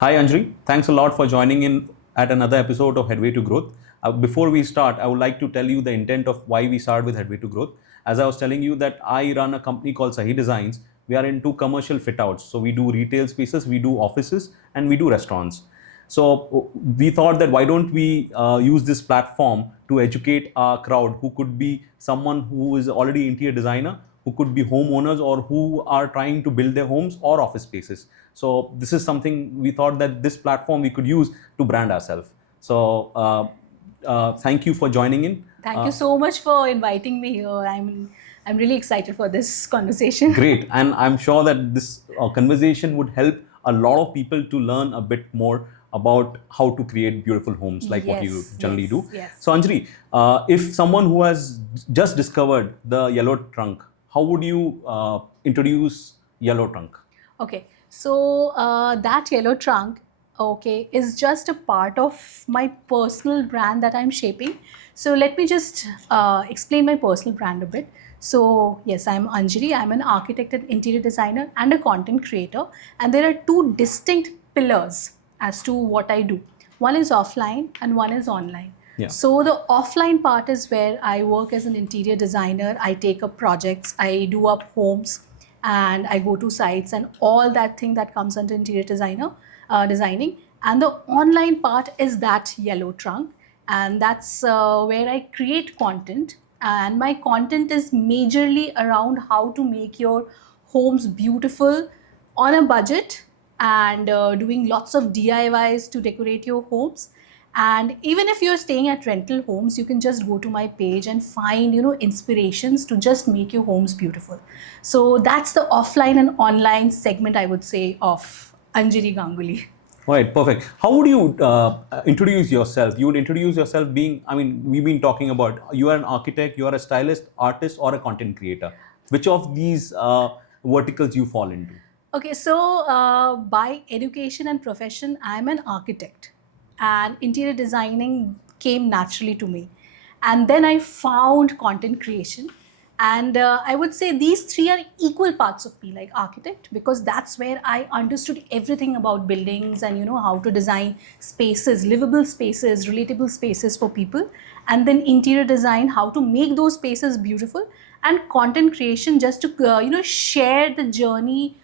Hi Anjali, thanks a lot for joining in at another episode of Headway to Growth. Before we start, I would like to tell you the intent of why we started with Headway to Growth. As I was telling you that I run a company called Sahi Designs. We are into commercial fit outs. So we do retail spaces, we do offices, and we do restaurants. So we thought that why don't we use this platform to educate our crowd who could be someone who is already interior designer, who could be homeowners or who are trying to build their homes or office spaces. So this is something we thought that this platform we could use to brand ourselves. So thank you for joining in. Thank you so much for inviting me here. I'm really excited for this conversation. Great, and I'm sure that this conversation would help a lot of people to learn a bit more about how to create beautiful homes like what you generally do. Yes. So Anjali, if someone who has just discovered the yellow trunk, how would you introduce yellow trunk? Okay, so that yellow trunk, okay, is just a part of my personal brand that I'm shaping. So let me just explain my personal brand a bit. So yes, I'm Anjali. I'm an architect and interior designer and a content creator. And there are two distinct pillars as to what I do. One is offline and one is online. Yeah. So the offline part is where I work as an interior designer. I take up projects, I do up homes, and I go to sites and all that thing that comes under interior designing. And the online part is that yellow trunk, and that's where I create content. And my content is majorly around how to make your homes beautiful on a budget and doing lots of DIYs to decorate your homes. And even if you're staying at rental homes, you can just go to my page and find inspirations to just make your homes beautiful. So that's the offline and online segment, I would say, of Anjali Ganguly. All right, perfect. How would you introduce yourself? You would introduce yourself being, I mean, we've been talking about you are an architect, you are a stylist, artist, or a content creator. Which of these verticals you fall into? Okay, so by education and profession, I'm an architect, and interior designing came naturally to me. And then I found content creation. And I would say these three are equal parts of me, like architect, because that's where I understood everything about buildings and how to design spaces, livable spaces, relatable spaces for people. And then interior design, how to make those spaces beautiful, and content creation just to share the journey,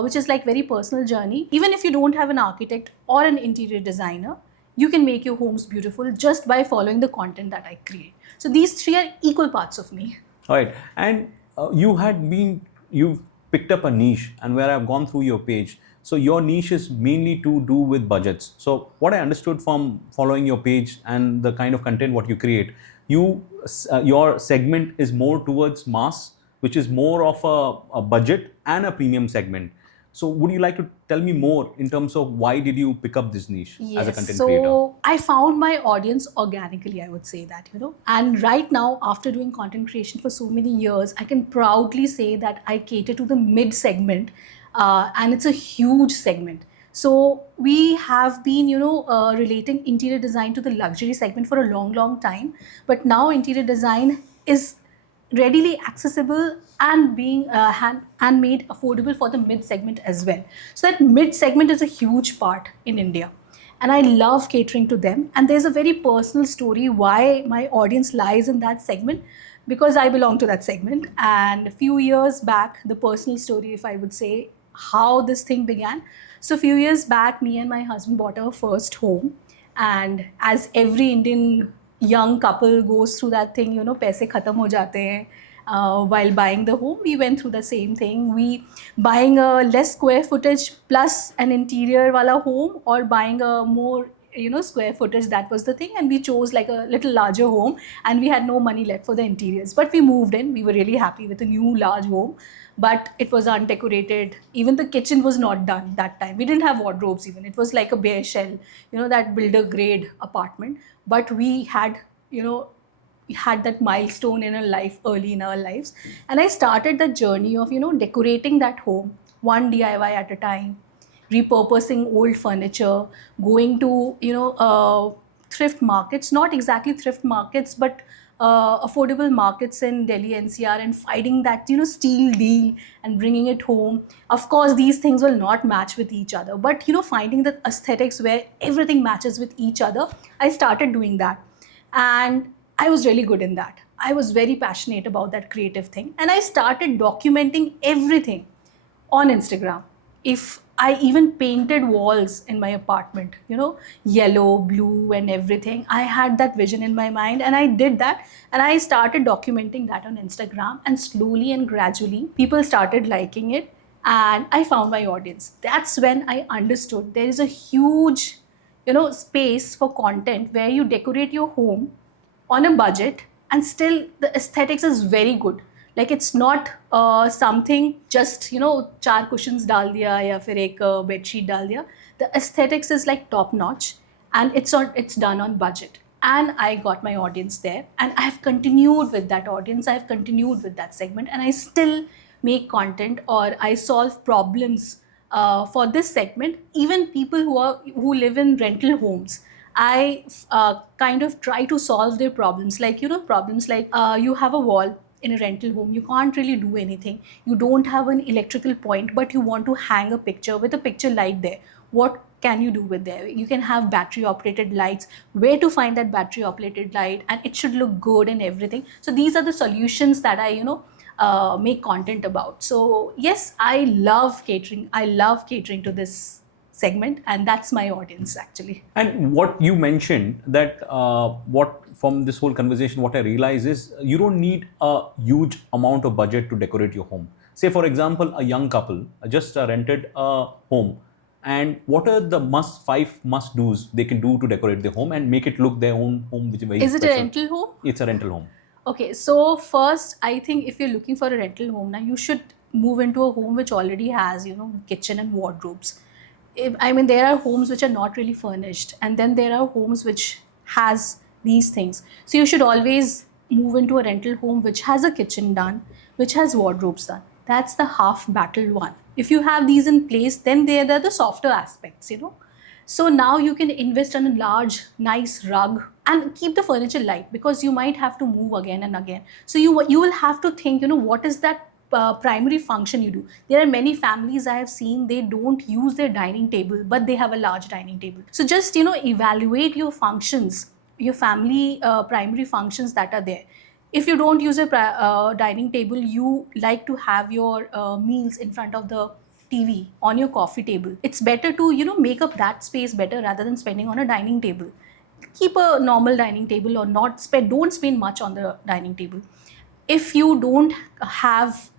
which is like very personal journey. Even if you don't have an architect or an interior designer, you can make your homes beautiful just by following the content that I create. So these three are equal parts of me. All right, and you've picked up a niche, and where I've gone through your page. So your niche is mainly to do with budgets. So what I understood from following your page and the kind of content what you create, your segment is more towards mass, which is more of a budget and a premium segment. So would you like to tell me more in terms of why did you pick up this niche as a content creator? So I found my audience organically, I would say that. And right now, after doing content creation for so many years, I can proudly say that I cater to the mid segment, and it's a huge segment. So we have been, relating interior design to the luxury segment for a long, long time. But now interior design is readily accessible and being and made affordable for the mid segment as well. So that mid segment is a huge part in India, and I love catering to them. And there's a very personal story why my audience lies in that segment, because I belong to that segment. And a few years back, the personal story, if I would say how this thing began. So a few years back, me and my husband bought our first home, and as every Indian young couple goes through that thing, paise khatam ho jate hain. While buying the home, we went through the same thing. We buying a less square footage plus an interior wala home, or buying a more square footage. That was the thing, and we chose like a little larger home, and we had no money left for the interiors. But we moved in. We were really happy with a new large home, but it was undecorated. Even the kitchen was not done that time. We didn't have wardrobes even. It was like a bare shell, that builder grade apartment. But we had, we had that milestone in our life, early in our lives. And I started the journey of, decorating that home one DIY at a time, repurposing old furniture, going to, thrift markets, not exactly thrift markets, but affordable markets in Delhi NCR and finding that, you know, steal deal and bringing it home. Of course, these things will not match with each other, but, you know, finding the aesthetics where everything matches with each other, I started doing that. And I was really good in that. I was very passionate about that creative thing. And I started documenting everything on Instagram. If I even painted walls in my apartment, you know, yellow, blue, and everything. I had that vision in my mind and I did that. And I started documenting that on Instagram. And slowly and gradually, people started liking it. And I found my audience. That's when I understood there is a huge, you know, space for content where you decorate your home on a budget and still the aesthetics is very good. Like it's not something just, you know, चार cushions डाल दिया या फिर एक bedsheet डाल दिया. The aesthetics is like top notch and it's done on budget. And I got my audience there and I've continued with that audience. I've continued with that segment and I still make content or I solve problems for this segment. Even people who live in rental homes, I kind of try to solve their problems. Like, you know, problems like you have a wall in a rental home, you can't really do anything. You don't have an electrical point, but you want to hang a picture with a picture light there. What can you do with there? You can have battery operated lights. Where to find that battery operated light? And it should look good and everything. So these are the solutions that I, you know, make content about. So yes, I love catering. I love catering to this segment, and that's my audience actually. And what you mentioned that what from this whole conversation, what I realize is you don't need a huge amount of budget to decorate your home. Say for example, a young couple just rented a home, and what are the five must do's they can do to decorate their home and make it look their own home, which is very Is it a special. rental home? It's a rental home. Okay, so first, I think if you're looking for a rental home now, you should move into a home which already has, you know, kitchen and wardrobes. I mean, there are homes which are not really furnished, and then there are homes which has these things. So you should always move into a rental home which has a kitchen done, which has wardrobes done. That's the half battle one. If you have these in place, then there are the softer aspects, you know. So now you can invest on a large, nice rug and keep the furniture light because you might have to move again and again. So you will have to think, you know, what is that primary function you do. There are many families I have seen, they don't use their dining table, but they have a large dining table. So just, you know, evaluate your functions, your family primary functions that are there. If you don't use a dining table, you like to have your meals in front of the TV on your coffee table. It's better to, you know, make up that space better rather than spending on a dining table. Keep a normal dining table or don't spend much on the dining table. If you don't have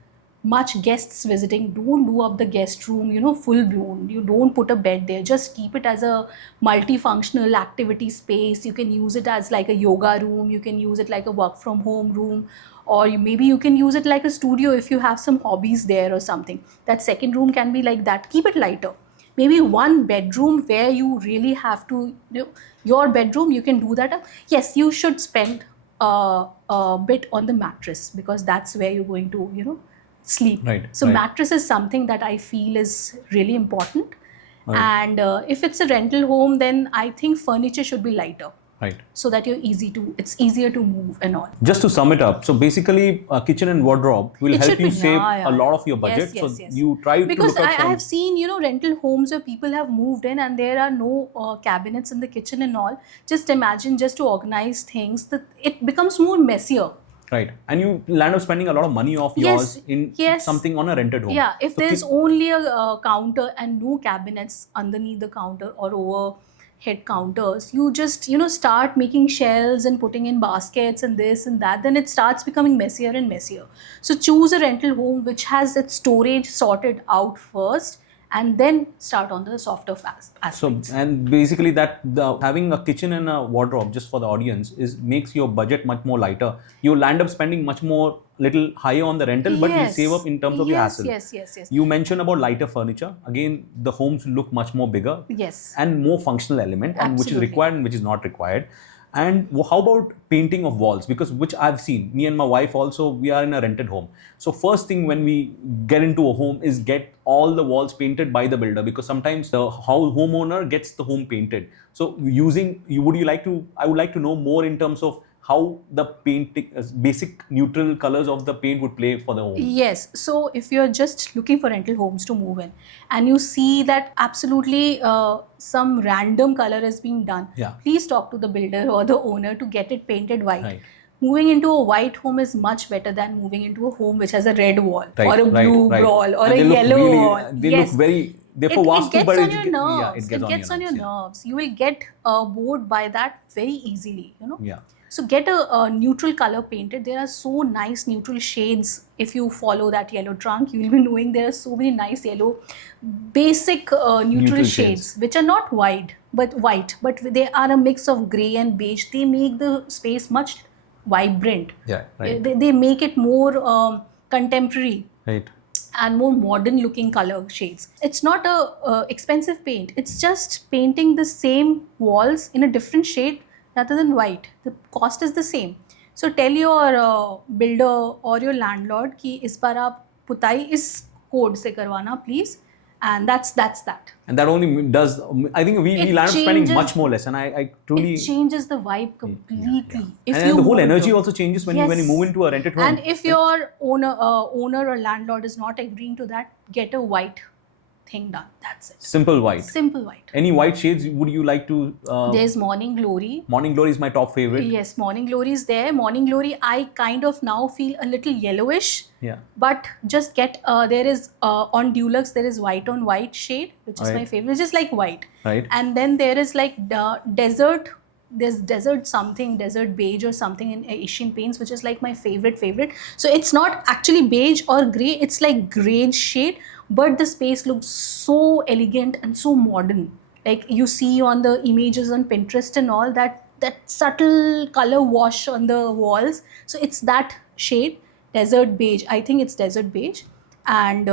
much guests visiting, don't do up the guest room, you know, full blown. You don't put a bed there. Just keep it as a multifunctional activity space. You can use it as like a yoga room. You can use it like a work from home room, or maybe you can use it like a studio if you have some hobbies there or something. That second room can be like that. Keep it lighter. Maybe one bedroom where you really have to, you know, your bedroom, you can do that. Yes, you should spend a bit on the mattress because that's where you're going to, you know, sleep. Right. So right. mattress is something that I feel is really important. Right. And if it's a rental home, then I think furniture should be lighter. Right. So that it's easier to move and all. Just to sum it up, so basically, kitchen and wardrobe will It help should you be- save yeah, a yeah. lot of your budget. Yes, so yes. you try Because to look at I have seen, you know, rental homes where people have moved in and there are no cabinets in the kitchen and all. Just imagine, just to organize things, that it becomes more messier. right, and you land up spending a lot of money of Yes, yours in yes. something on a rented home. Yeah, if So there's only a counter and no cabinets underneath the counter or overhead counters, you just, you know, start making shelves and putting in baskets and this and that, then it starts becoming messier and messier. So choose a rental home which has its storage sorted out first and then start on the softer aspects. So and basically that having a kitchen and a wardrobe, just for the audience, makes your budget much more lighter. You'll end up spending much more little higher on the rental, but you Yes. save up in terms of your hassle. Yes. You mentioned about lighter furniture. Again, the homes look much more bigger Yes. and more functional element, and which is Absolutely. required and which is not required. And how about painting of walls? Because which I've seen, me and my wife also, we are in a rented home. So first thing when we get into a home is get all the walls painted by the builder, because sometimes the homeowner gets the home painted. So I would like to know more in terms of how the painting, basic neutral colors of the paint would play for the home. Yes. So if you're just looking for rental homes to move in and you see that absolutely some random color is being done, Yeah. please talk to the builder or the owner to get it painted white. Right. Moving into a white home is much better than moving into a home which has a red wall Right, or a blue right. wall or And a they look yellow really, wall. They Yes. look very. Therefore, it Vastu, gets but on your nerves. yeah, it gets on your nerves. You will get bored by that very easily, you know. Yeah. So get a neutral color painted. There are so nice neutral shades. If you follow that yellow trunk, you will be knowing there are so many nice yellow basic neutral shades which are not white, but they are a mix of gray and beige. They make the space much vibrant. Yeah. Right. They make it more contemporary Right. and more modern looking color shades. It's not a expensive paint. It's just painting the same walls in a different shade rather than white. The cost is the same. So tell your builder or your landlord कि इस बार आप पुताई इस code से करवाना please, and that's that. And that only does. I think we It land up spending changes- much more less, and I truly. It changes the vibe completely. If And then you the whole want energy to. also changes when you move into a rented home. And if your owner or landlord is not agreeing to that, get a white thing done. That's it. Simple white. Simple white. Any white shades would you like to? There's Morning Glory. Morning Glory is my top favorite. Yes, Morning Glory is there. Morning Glory, I kind of now feel a little yellowish. Yeah. But just get there is on Dulux there is white on white shade, which is Right. my favorite, just like white. Right. And then there is like desert. There's desert beige or something in Asian paints, which is like my favorite. So it's not actually beige or grey, it's like grey shade, but the space looks so elegant and so modern. Like you see on the images on Pinterest and all that subtle color wash on the walls. So it's that shade, desert beige. I think it's desert beige, and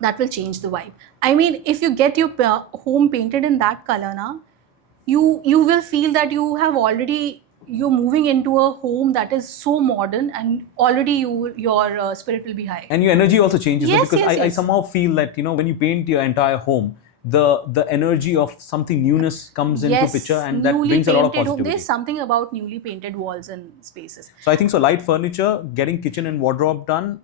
that will change the vibe. I mean, if you get your home painted in that color now, you will feel that you're moving into a home that is so modern, and already your spirit will be high. And your energy also changes, Yes, because yes, I yes. somehow feel that when you paint your entire home, the energy of something newness comes into picture, and that newly brings a lot of painted home. positivity. There's something about newly painted walls and spaces. So I think so. Light furniture, getting kitchen and wardrobe done,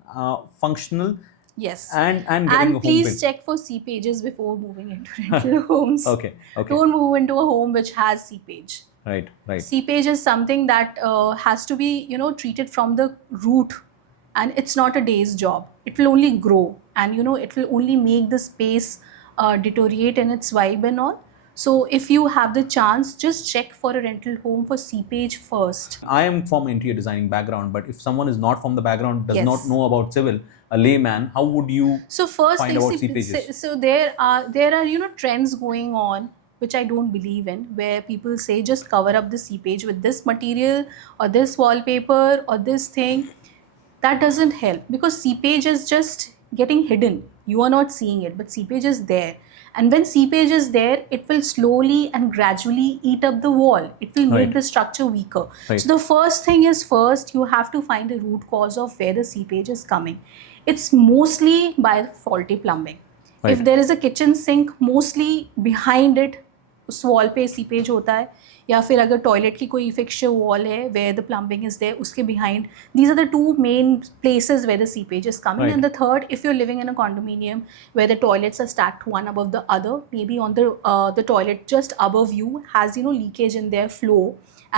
functional, Yes. and getting a And home please paint. check for seepages before moving into rental homes. Okay. Don't move into a home which has seepage. Right. Seepage is something that has to be, treated from the root, and it's not a day's job. It will only grow, and it will only make the space deteriorate in its vibe and all. So if you have the chance, just check for a rental home for seepage first. I am from interior designing background, but if someone is not from the background, does Yes. not know about civil, a layman, how would you So first find about seepages? so there are trends going on which I don't believe in, where people say just cover up the seepage with this material or this wallpaper or this thing. That doesn't help, because seepage is just getting hidden. You are not seeing it, but seepage is there. And when seepage is there, it will slowly and gradually eat up the wall. It will make Right. the structure weaker. Right. So the first thing is, first you have to find the root cause of where the seepage is coming. It's mostly by faulty plumbing. Right. If there is a kitchen sink, mostly behind it उस wall पे seepage होता है, या फिर अगर toilet की कोई fixture wall है where the plumbing is there, उसके behind, these are the two main places where the seepage is coming. And the third, if you are living in a condominium where the toilets are stacked one above the other, maybe on the toilet just above you has leakage in their flow,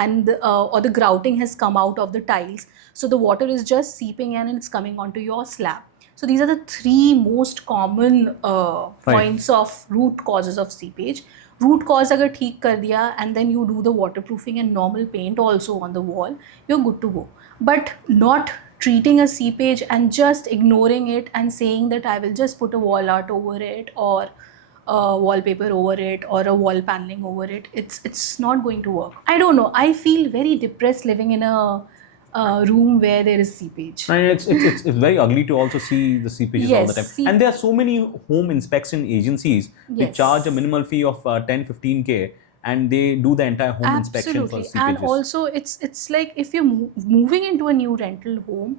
and or the grouting has come out of the tiles, so the water is just seeping in and it's coming onto your slab. So these are the three most common points of root causes of seepage. Root cause अगर ठीक कर दिया, and then you do the waterproofing and normal paint also on the wall, you're good to go. But not treating a seepage and just ignoring it and saying that I will just put a wall art over it or wallpaper over it or a wall paneling over it, it's not going to work. I don't know, I feel very depressed living in a room where there is seepage. And it's very ugly to also see the seepages all the Yes, time. And there are so many home inspection agencies which Yes. charge a minimal fee of 10-15K, and they do the entire home inspection for Absolutely. seepages. And also it's like if you're moving into a new rental home,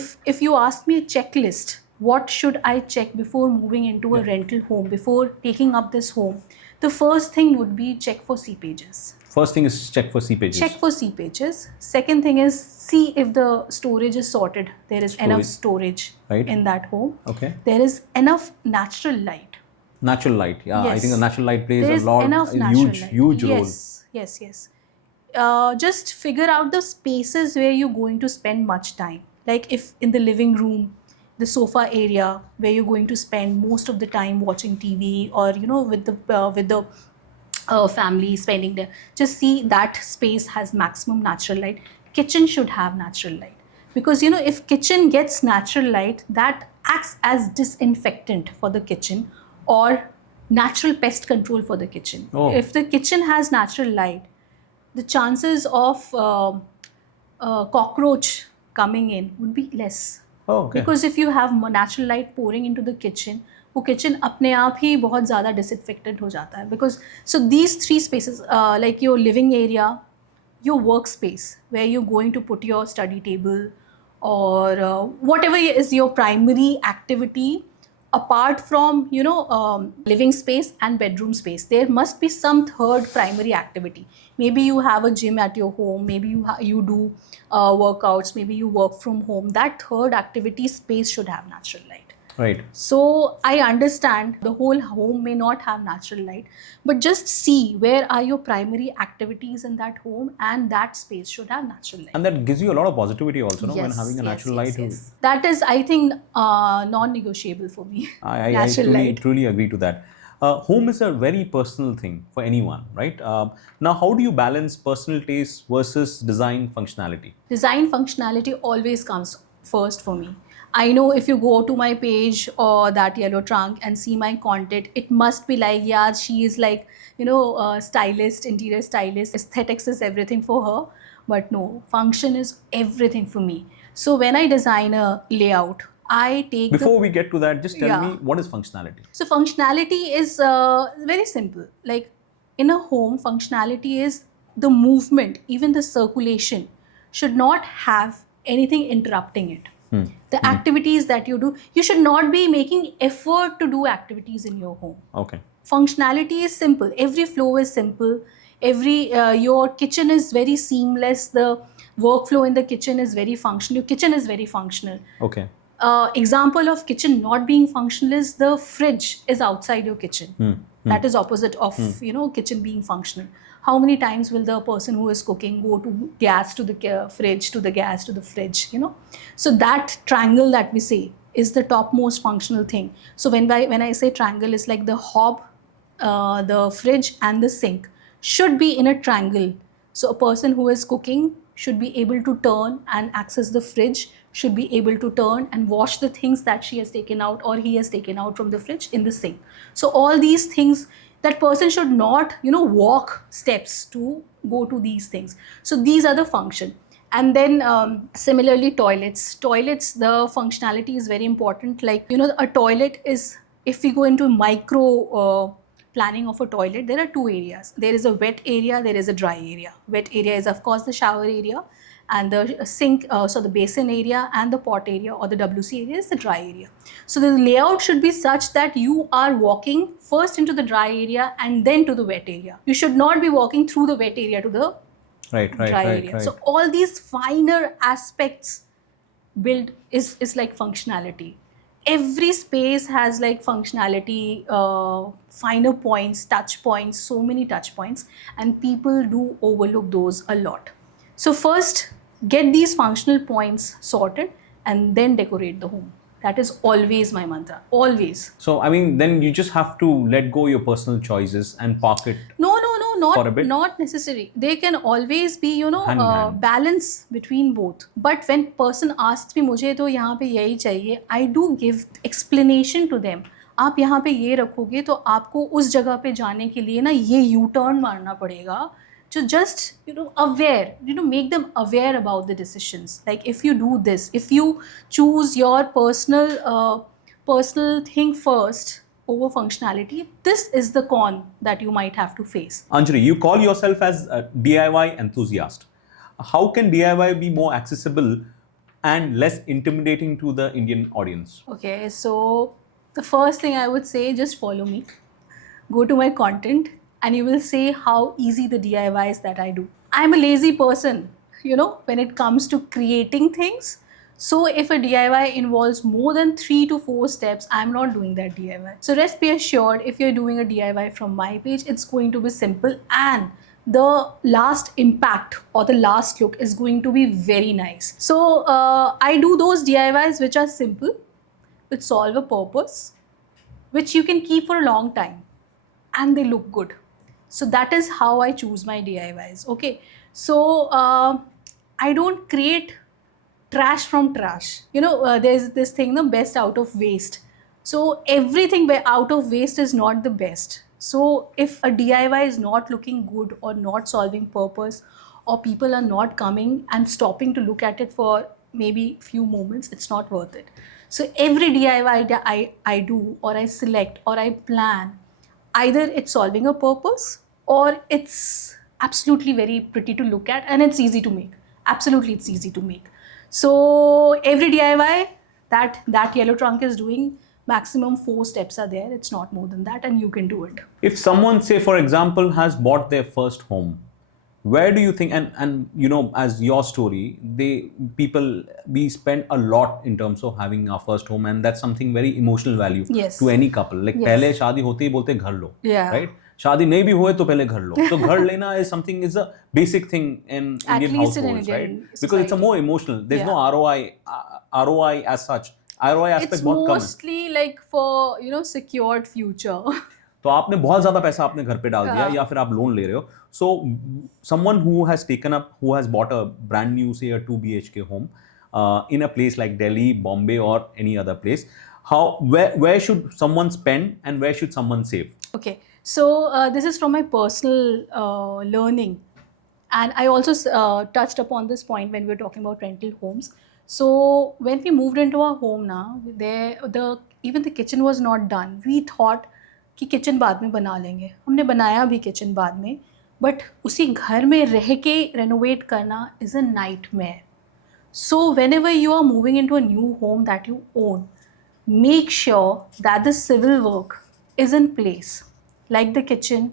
if you ask me a checklist, what should I check before moving into a rental home, before taking up this home, The first thing would be check for seepages. First thing is check for seepages. Check for seepages. Second thing is see if the storage is sorted. There is enough storage Right. in that home. Okay. There is enough natural light. Natural light. Yeah, I Yes. think the natural light plays There a is lot, enough a natural huge, light. huge role. Yes. Just figure out the spaces where you're going to spend much time. Like if in the living room, the sofa area where you're going to spend most of the time watching TV, or with the family spending there. Just see that space has maximum natural light. Kitchen should have natural light, because if kitchen gets natural light, that acts as disinfectant for the kitchen or natural pest control for the kitchen. Oh. If the kitchen has natural light, the chances of cockroach coming in would be less. Oh, okay. Because if you have natural light pouring into the kitchen, वो kitchen अपने आप ही बहुत ज़्यादा disinfected हो जाता है. Because so these three spaces, like your living area, your workspace where you're going to put your study table, or whatever is your primary activity, apart from living space and bedroom space, there must be some third primary activity. Maybe you have a gym at your home, maybe you do workouts, maybe you work from home. That third activity space should have natural light. Right. So I understand the whole home may not have natural light, but just see where are your primary activities in that home, and that space should have natural light. And that gives you a lot of positivity also, no? When having a natural light. Yes. That is, I think, non-negotiable for me. I Natural light. truly agree to that. Home is a very personal thing for anyone, right? Now, how do you balance personal taste versus design functionality? Design functionality always comes first for me. I know if you go to my page or that yellow trunk and see my content, it must be like, yeah, she is like, stylist, interior stylist, aesthetics is everything for her. But no, function is everything for me. So when I design a layout, I take Before we get to that, just tell Yeah. me, what is functionality? So functionality is very simple. Like in a home, functionality is the movement, even the circulation should not have anything interrupting it. The activities that you do, you should not be making effort to do activities in your home. Okay. Functionality is simple. Every flow is simple. Your kitchen is very seamless. The workflow in the kitchen is very functional. Your kitchen is very functional. Okay. Example of kitchen not being functional is the fridge is outside your kitchen. That is opposite of kitchen being functional. How many times will the person who is cooking go to gas to the fridge, to the gas to the fridge? So that triangle that we say is the topmost functional thing. So when I say triangle, it's like the hob, the fridge and the sink should be in a triangle. So a person who is cooking should be able to turn and access the fridge, should be able to turn and wash the things that she has taken out or he has taken out from the fridge in the sink. So all these things, that person should not walk steps to go to these things. So these are the function. And then similarly, toilets, the functionality is very important. Like a toilet is, if we go into micro planning of a toilet, there are two areas. There is a wet area, there is a dry area. Wet area is of course the shower area, and the sink, so the basin area, and the pot area or the WC area is the dry area. So the layout should be such that you are walking first into the dry area and then to the wet area. You should not be walking through the wet area to the dry area. So all these finer aspects build is like functionality. Every space has like functionality, finer points, touch points, so many touch points, and people do overlook those a lot. So first, get these functional points sorted and then decorate the home. That is always my mantra, always. So, I mean, then you just have to let go your personal choices and park it. For a bit? Not necessary. There can always be, Hand in hand. balance between both. But when person asks me, मुझे तो यहाँ पे यही चाहिए, I do give explanation to them. आप यहाँ पे ये रखोगे तो आपको उस जगह पे जाने के लिए ना ये U-turn मारना पड़ेगा. So just aware, make them aware about the decisions. Like if you do this, if you choose your personal thing first over functionality, this is the con that you might have to face. Anjali, you call yourself as a DIY enthusiast. How can DIY be more accessible and less intimidating to the Indian audience? Okay, so the first thing I would say, just follow me. go to my content and you will say how easy the DIYs that I do. I'm a lazy person, when it comes to creating things. So if a DIY involves more than 3 to 4 steps, I'm not doing that DIY. So rest be assured, if you're doing a DIY from my page, it's going to be simple and the last impact or the last look is going to be very nice. So I do those DIYs which are simple, which solve a purpose, which you can keep for a long time, and they look good. So that is how I choose my DIYs. Okay, so I don't create trash from trash. There's this thing, the best out of waste. So everything out of waste is not the best. So if a DIY is not looking good or not solving purpose, or people are not coming and stopping to look at it for maybe few moments, it's not worth it. So every DIY that I do, or I select, or I plan, either it's solving a purpose or it's absolutely very pretty to look at and it's easy to make. Absolutely, it's easy to make. So every DIY that Yellow Trunk is doing, maximum 4 steps are there. It's not more than that, and you can do it. If someone, say for example, has bought their first home, where do you think, and as your story, we spend a lot in terms of having our first home, and that's something very emotional value Yes. to any couple. Like Yes. पहले शादी होते ही बोलते घर लो, Yeah. right? शादी नहीं भी हुए तो पहले घर लो. So घर लेना is a basic thing in At Indian least in households, Indian right? Because it's a more emotional. There's Yeah. no ROI as such. ROI aspect It's बहुत कम है. mostly like for secured future. तो आपने बहुत ज़्यादा पैसा अपने घर पे डाल दिया, Yeah. या फिर आप लोन ले रहे हो. So someone who has bought a brand new, say a 2 BHK home in a place like Delhi, Bombay, or any other place, where should someone spend and where should someone save? Okay, so this is from my personal learning, and I also touched upon this point when we were talking about rental homes. So when we moved into our home now, even the kitchen was not done. We thought कि kitchen बाद में बना लेंगे. हमने बनाया भी kitchen बाद में, बट उसी घर में रह के रेनोवेट करना is a nightmare. So whenever you are moving into a new home that you own, make sure that the civil work is in place, like the kitchen,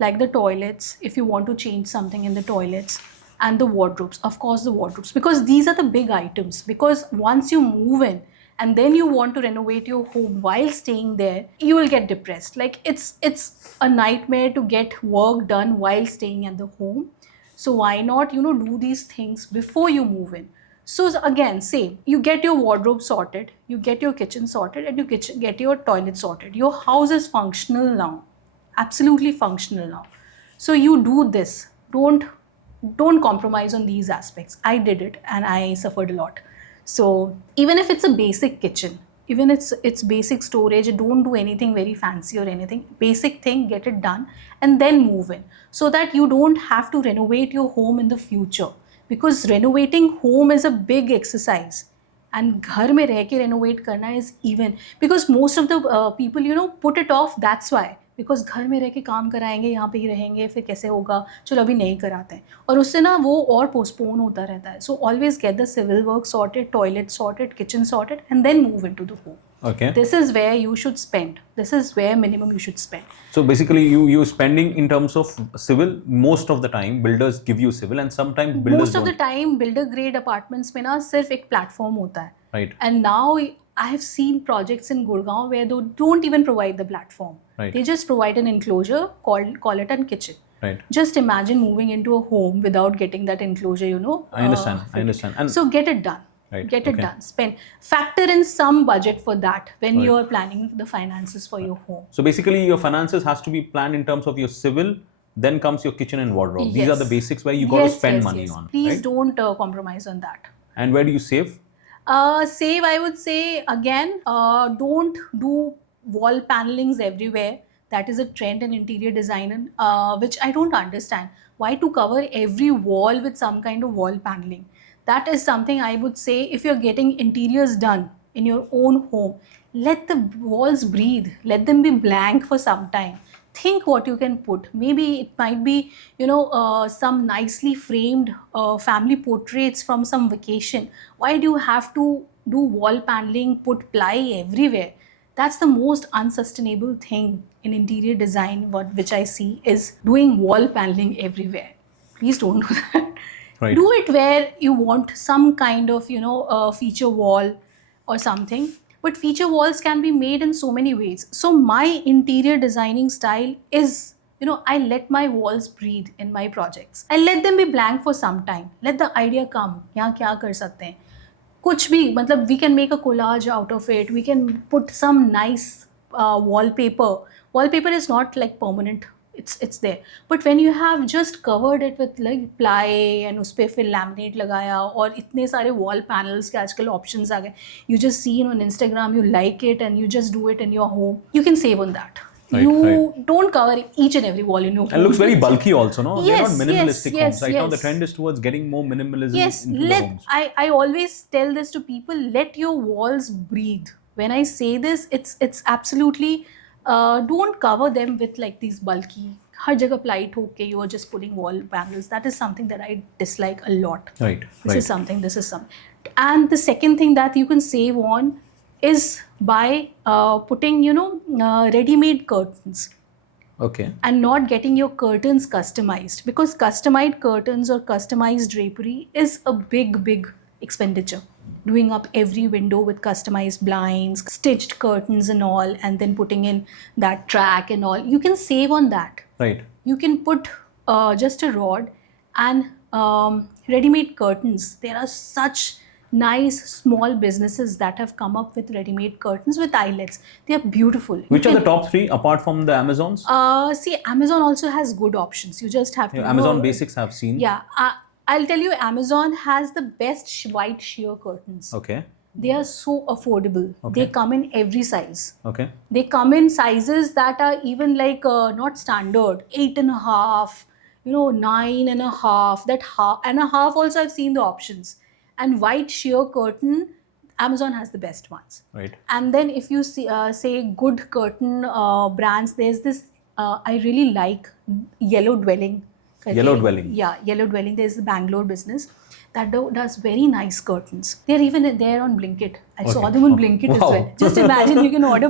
like the toilets, if you want to change something in the toilets, and the wardrobes, of course the wardrobes, because these are the big items. Because once you move in and then you want to renovate your home while staying there, you will get depressed. Like it's a nightmare to get work done while staying at the home. So why not do these things before you move in? So again, same, you get your wardrobe sorted, you get your kitchen sorted, and you get your toilet sorted. Your house is functional now, absolutely functional now. So you do this. Don't compromise on these aspects. I did it and I suffered a lot. So even if it's a basic kitchen, even it's basic storage, don't do anything very fancy or anything. Basic thing, get it done and then move in, so that you don't have to renovate your home in the future. Because renovating home is a big exercise, and घर में रह के renovate करना is even, because most of the people put it off. That's why, because घर में रह के काम कराएंगे, यहाँ पे ही रहेंगे, फिर कैसे होगा, चलो अभी नहीं कराते हैं, और उससे ना वो और postpone होता रहता है. So always get the civil work sorted, toilet sorted, kitchen sorted, and then move into the home. Okay. This is where you should spend. This is where minimum you should spend. So basically, you spending in terms of civil. Most of the time, builders give you civil, and sometimes builders Most of don't. the time, builder grade apartments में ना सिर्फ एक platform होता है. Right. And now I have seen projects in Gurgaon where they don't even provide the platform. Right. They just provide an enclosure, call it a kitchen. Right. Just imagine moving into a home without getting that enclosure, I understand. I understand. And so get it done. Right, Get it okay. done. Factor in some budget for that when Right. you are planning the finances for your home. so basically, your finances has to be planned in terms of your civil. Then comes your kitchen and wardrobe. These are the Yes. basics where you got to spend money on. Please Right? don't compromise on that. And where do you save? Save, I would say, again, don't do wall panelings everywhere. That is a trend in interior design, which I don't understand. Why to cover every wall with some kind of wall paneling? That is something I would say, if you're getting interiors done in your own home, let the walls breathe. Let them be blank for some time. Think what you can put. Maybe it might be, some nicely framed family portraits from some vacation. Why do you have to do wall paneling, put ply everywhere? That's the most unsustainable thing in interior design, which I see is doing wall paneling everywhere. Please don't do that. Right. Do it where you want some kind of, feature wall or something. But feature walls can be made in so many ways. So my interior designing style is, I let my walls breathe in my projects. I let them be blank for some time. Let the idea come. यहाँ क्या कर सकते हैं? कुछ भी मतलब we can make a collage out of it. We can put some nice wallpaper. Wallpaper is not like permanent. It's there. But when you have just covered it with like ply and उस पे फिर laminate लगाया और इतने सारे wall panels के आजकल options आ गए. You just see it on Instagram, you like it and you just do it in your home. You can save on that. Right, you right. don't cover each and every wall in your home. And looks very bulky also, no? They're Yes, not minimalistic yes, homes. Right now the yes. trend is towards getting more minimalism Yes, into the homes. I always tell this to people, let your walls breathe. When I say this, it's absolutely don't cover them with like these bulky हर जगह ply ठोक के you are just putting wall panels. That is something that I dislike a lot. Right, This is something. And the second thing that you can save on is by putting ready-made curtains. Okay. And not getting your curtains customized, because customized curtains or customized drapery is a big expenditure. Doing up every window with customized blinds, stitched curtains and all, and then putting in that track and all. You can save on that. Right. You can put just a rod and ready-made curtains. There are such nice small businesses that have come up with ready-made curtains with eyelets. They are beautiful. Which are the top three apart from the Amazons? See, Amazon also has good options. You just have to Yeah, Amazon know. Basics I've seen. Yeah, I'll tell you, Amazon has the best white sheer curtains. Okay. They are so affordable. Okay. They come in every size. Okay. They come in sizes that are even like not standard, 8.5, 9.5. That half and a half also I've seen the options. And white sheer curtain, Amazon has the best ones. Right. And then if you see, say good curtain brands, there's this, I really like Yellow Dwelling. Yellow Dwelling. Yeah, Yellow Dwelling. There's the Bangalore business that does very nice curtains. They're even there on Blinkit. I saw them on Blinkit as Wow. well. Just imagine you can order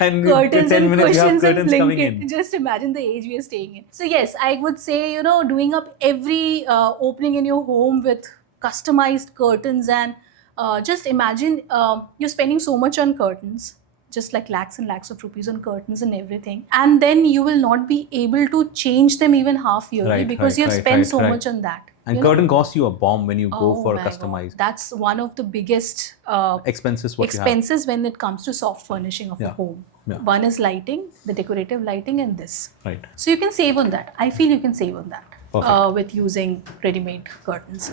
And curtains 10 and minutes you have cushions and curtains coming Blinkit. in. Just imagine the age we are staying in. So yes, I would say, doing up every opening in your home with customized curtains, and just imagine you're spending so much on curtains, just like lakhs and lakhs of rupees on curtains and everything, and then you will not be able to change them even half yearly, Right, because right, you have right, spent right, so right. much on that. And you know? curtain costs you a bomb when you go Oh for my God. customized That's one of the biggest expenses. What expenses when it comes to soft furnishing of a Yeah. home. Yeah. One is lighting, the decorative lighting, and this. you have. Right. So you can save on that. I feel you can save on that Perfect. with using ready-made curtains.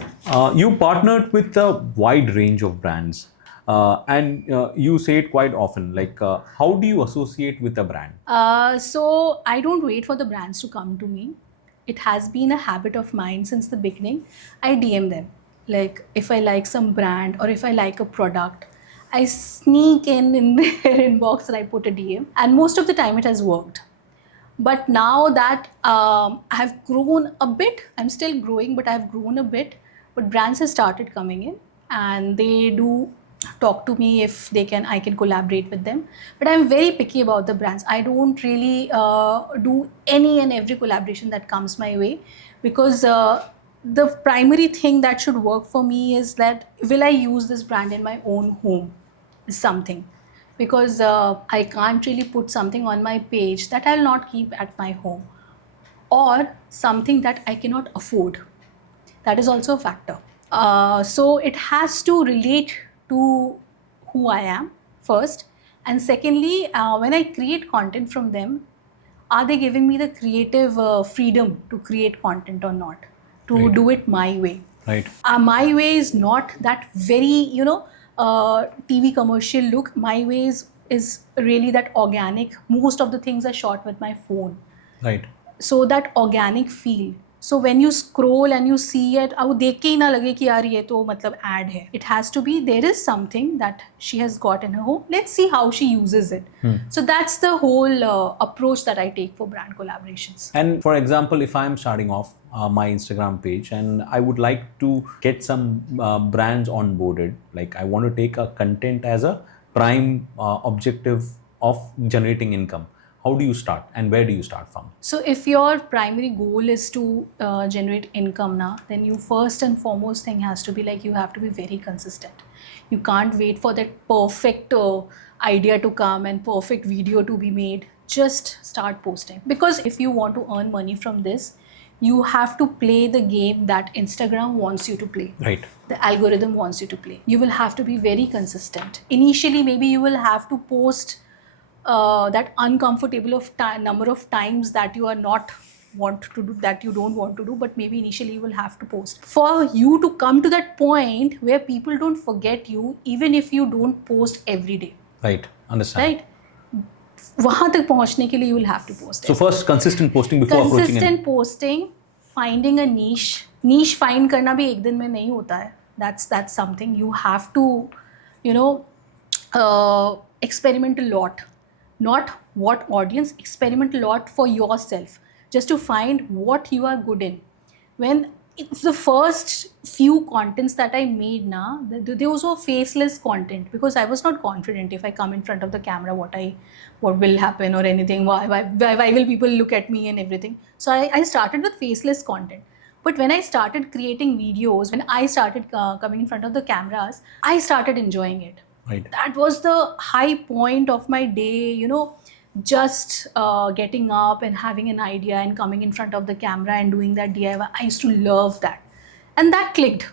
You partnered with a wide range of brands, and you say it quite often. Like, how do you associate with a brand? So I don't wait for the brands to come to me. It has been a habit of mine since the beginning. I DM them. Like if I like some brand or if I like a product, I sneak in their inbox and I put a DM. And most of the time it has worked. But now that I have grown a bit, I'm still growing, but I've grown a bit. But brands have started coming in and they do talk to me if they can, I can collaborate with them. But I'm very picky about the brands. I don't really do any and every collaboration that comes my way, because the primary thing that should work for me is that will I use this brand in my own home is something. Because I can't really put something on my page that I'll not keep at my home, or something that I cannot afford. That is also a factor. So it has to relate to who I am first, and secondly, when I create content from them, are they giving me the creative freedom to create content or not, to Right. do it my way. Right. My way is not that very TV commercial look. My way is really that organic. Most of the things are shot with my phone, Right. so that organic feel. So when you scroll and you see it, अब वो देख के ही ना लगे कि यार ये तो मतलब ad है. It has to be, there is something that she has got in her home. Let's see how she uses it. So that's the whole approach that I take for brand collaborations. And for example, if I'm starting off my Instagram page and I would like to get some brands onboarded, like I want to take a content as a prime objective of generating income? How do you start and where do you start from? So if your primary goal is to generate income now, then you first and foremost thing has to be like you have to be very consistent. You can't wait for that perfect idea to come and perfect video to be made. Just start posting, because if you want to earn money from this, you have to play the game that Instagram wants you to play. Right. The algorithm wants you to play. You will have to be very consistent. Initially, maybe you will have to post that uncomfortable number of times that you are not want to do, that you don't want to do, but maybe initially you will have to post for you to come to that point where people don't forget you even if you don't post every day. Right. Understand. Right. वहां तक पहुंचने के लिए you will have to post. So first consistent posting before approaching. Consistent posting, finding a niche find करना भी एक दिन में नहीं होता है. That's something you have to, experiment a lot. Not what audience, experiment a lot for yourself, just to find what you are good in. When the first few contents that I made now, they also faceless content, because I was not confident if I come in front of the camera what will happen or anything, why will people look at me and everything. So I started with faceless content. But when I started creating videos, when I started coming in front of the cameras, I started enjoying it. Right. That was the high point of my day, just getting up and having an idea and coming in front of the camera and doing that DIY. I used to love that. And that clicked.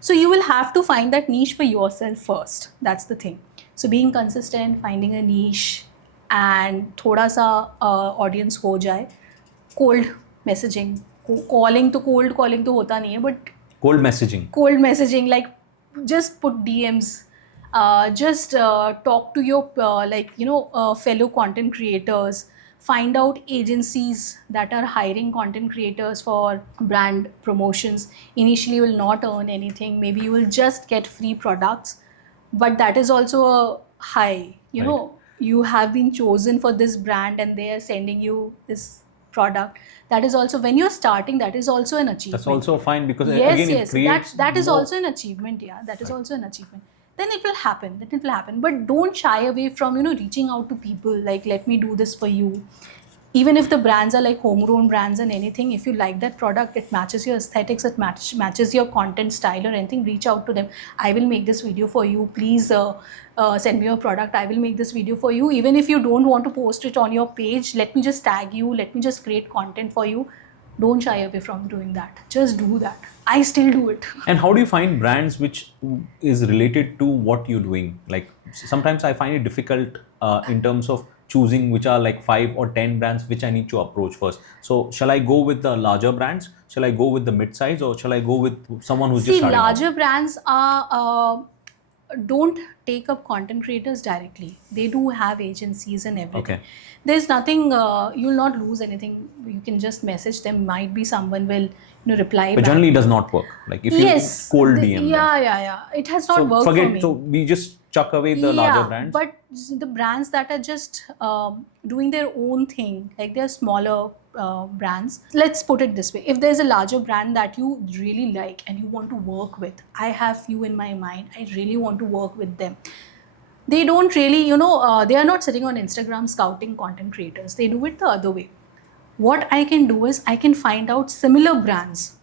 So you will have to find that niche for yourself first. That's the thing. So being consistent, finding a niche, and thoda sa audience ho jaye. Cold messaging. Cold calling to hota nahi hai, but Cold messaging. Cold messaging, like just put DMs. Just talk to your fellow content creators, find out agencies that are hiring content creators for brand promotions. Initially you will not earn anything, maybe you will just get free products, but that is also a high, you have been chosen for this brand and they are sending you this product. That is also, when you're starting, that is also an achievement. That's also fine, because yes, again it creates that is also an achievement. Yeah, that is also an achievement. Then it will happen. But don't shy away from reaching out to people like, let me do this for you. Even if the brands are like homegrown brands and anything, if you like that product, it matches your aesthetics, it matches your content style or anything, reach out to them. I will make this video for you, please send me your product, I will make this video for you. Even if you don't want to post it on your page, let me just tag you, let me just create content for you. Don't shy away from doing that. Just do that. I still do it. And how do you find brands which is related to what you're doing? Like sometimes I find it difficult in terms of choosing which are like 5 or 10 brands which I need to approach first. So shall I go with the larger brands? Shall I go with the mid-size, or shall I go with someone who's just starting larger out? brands are don't take up content creators directly. They do have agencies and everything. Okay. There's nothing, you'll not lose anything. You can just message them. Might be someone will reply But back. generally it does not work. Like if you cold DM them. Yeah. It has not worked forget, for me. So we just chuck away the larger brands. But the brands that are just doing their own thing, like they're smaller brands. Let's put it this way. If there's a larger brand that you really like and you want to work with, I have few in my mind. I really want to work with them. They don't really, they are not sitting on Instagram scouting content creators. They do it the other way. What I can do is I can find out similar brands.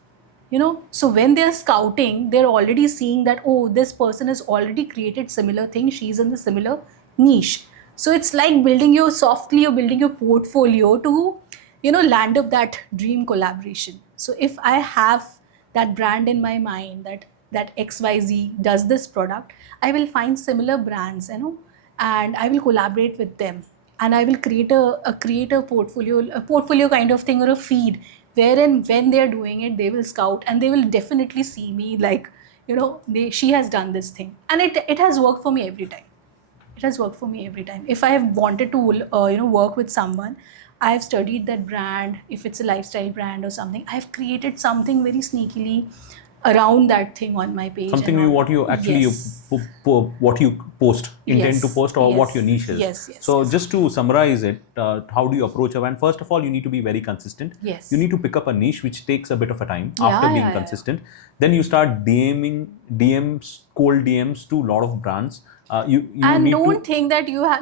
So when they're scouting, they're already seeing that, oh, this person has already created similar thing. She's in the similar niche. So it's like building your portfolio to, land up that dream collaboration. So if I have that brand in my mind that XYZ does this product, I will find similar brands, and I will collaborate with them. And I will create a portfolio kind of thing, or a feed, wherein when they are doing it, they will scout and they will definitely see me like, she has done this thing. And it has worked for me every time. It has worked for me every time. If I have wanted to, work with someone, I have studied that brand. If it's a lifestyle brand or something, I have created something very sneakily around that thing on my page. Something new, what you actually Yes. what you post, intend to post, or what your niche is. Yes. So just to summarize it, how do you approach a brand? First of all, you need to be very consistent. Yes. You need to pick up a niche which takes a bit of a time Yeah, after being yeah. consistent. Then you start cold DMs to a lot of brands You And need don't to. think that you have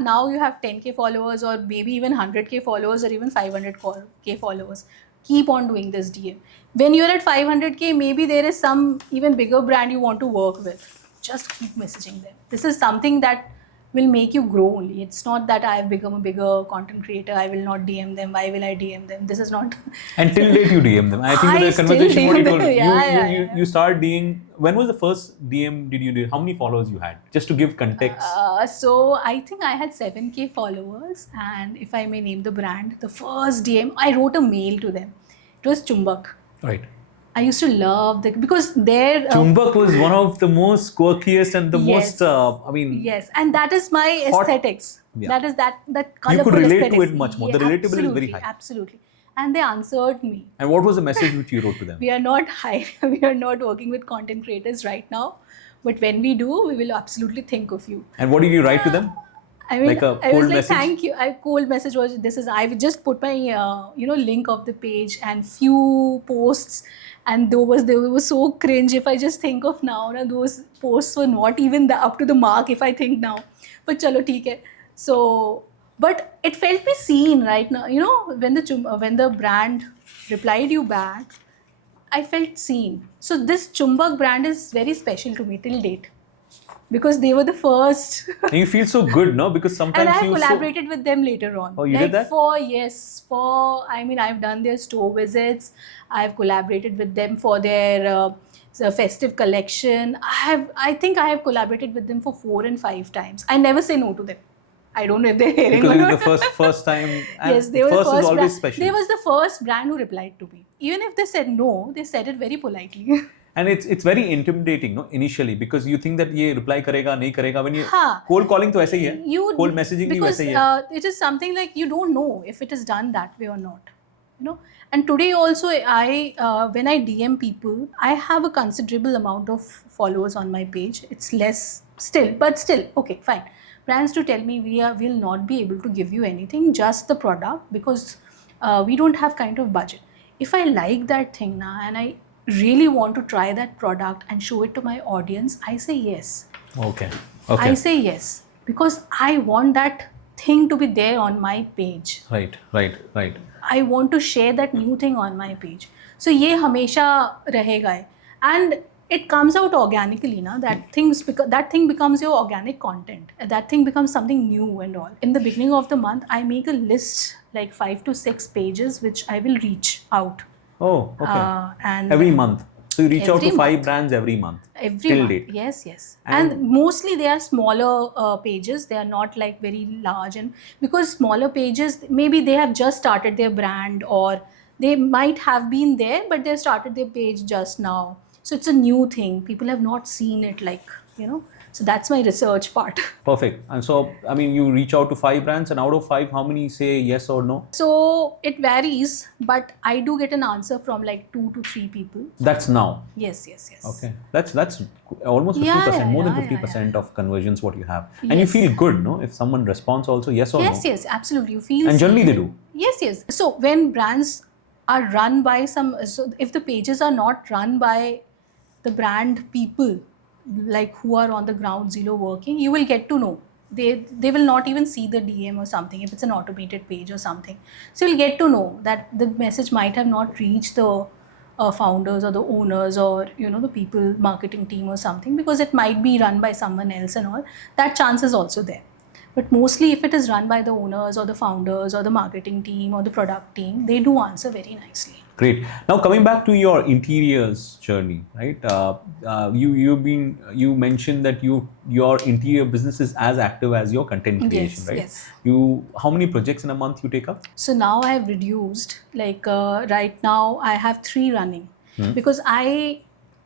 10k followers or maybe even 100k followers or even 500k followers. Keep on doing this DM. When you're at 500k, maybe there is some even bigger brand you want to work with. Just keep messaging them. This is something that will make you grow only. It's not that I've become a bigger content creator, I will not DM them. Why will I DM them? This is not. And till date, you DM them. I think I the still conversation what you DM told them. me, Yeah, yeah, yeah. you start DM. When was the first DM did you do? How many followers you had? Just to give context. So I think I had 7k followers, and if I may name the brand, the first DM I wrote a mail to them. It was Chumbak. Right. I used to love because their Chumbak was one of the most quirkiest and the yes, most. I mean, yes, and that is my hot. aesthetics. Yeah. That is that You colorful could relate to aesthetics. it much more. Yeah, The relatability is very absolutely, high. absolutely. And they answered me. And what was the message which you wrote to them? We are not high. We are not working with content creators right now, but when we do, we will absolutely think of you. And what did you write to them? I mean, Like a I was cold like, message? thank you. Cold message was this is. I would just put my link of the page and few posts, and they were so cringe. If I just think of now, those posts were not even up to the mark. If I think now, but chalo theek hai. So, but it felt me seen right now. You know, when the brand replied you back, I felt seen. So this Chumbak brand is very special to me till date because they were the first. And you feel so good, no? Because And sometimes I have you collaborated with them later on. Oh, you did that? I've done their store visits. I've collaborated with them for their festive collection. I think I have collaborated with them for 4 and 5 times. I never say no to them. I don't know if they're hearing because or it not. was the first time. And Yes, they were the first first is always brand. special. They was the first brand who replied to me. Even if they said no, they said it very politely. And it's very intimidating, no? Initially, because you think that ये reply करेगा नहीं करेगा. When you हाँ. cold calling तो ऐसे ही है. Cold messaging भी because वैसे ही है. it is something like you don't know if it is done that way or not, you know. And today also I when I DM people, I have a considerable amount of followers on my page. It's less still, but still okay, fine. Brands to tell me will not be able to give you anything, just the product, because we don't have kind of budget. If I like that thing now and I really want to try that product and show it to my audience, I say yes. Okay. I say yes because I want that thing to be there on my page. Right. I want to share that new thing on my page. So ये हमेशा रहेगा है. And it comes out organically, na? That thing becomes your organic content. That thing becomes something new and all. In the beginning of the month, I make a list like 5 to 6 pages which I will reach out. Oh, okay. And every month. So you reach out to every 5 month. brands every month. Every till month. date. Yes. And mostly they are smaller pages. They are not like very large, and because smaller pages, maybe they have just started their brand or they might have been there, but they started their page just now. So it's a new thing. People have not seen it, like, you know. So that's my research part. Perfect. And so, I mean, you reach out to 5 brands, and out of 5, how many say yes or no? So it varies, but I do get an answer from like 2 to 3 people. That's now. Yes. Okay. That's almost 50%, Yeah, more than yeah, 50% of conversions what you have. And you Yes. feel good, no? If someone responds also yes or no. Yes, absolutely. You feel. And generally they do. Yes. So when brands are run by so if the pages are not run by the brand people, like who are on the ground zero working, you will get to know. They will not even see the DM or something if it's an automated page or something. So you'll get to know that the message might have not reached the founders or the owners or, you know, the people marketing team or something, because it might be run by someone else and all. That chance is also there. But mostly if it is run by the owners or the founders or the marketing team or the product team, they do answer very nicely. Great. Now coming back to your interiors journey, right? You mentioned that your interior business is as active as your content creation, right? Yes. How many projects in a month you take up? So now I have reduced. Like right now I have 3 running because I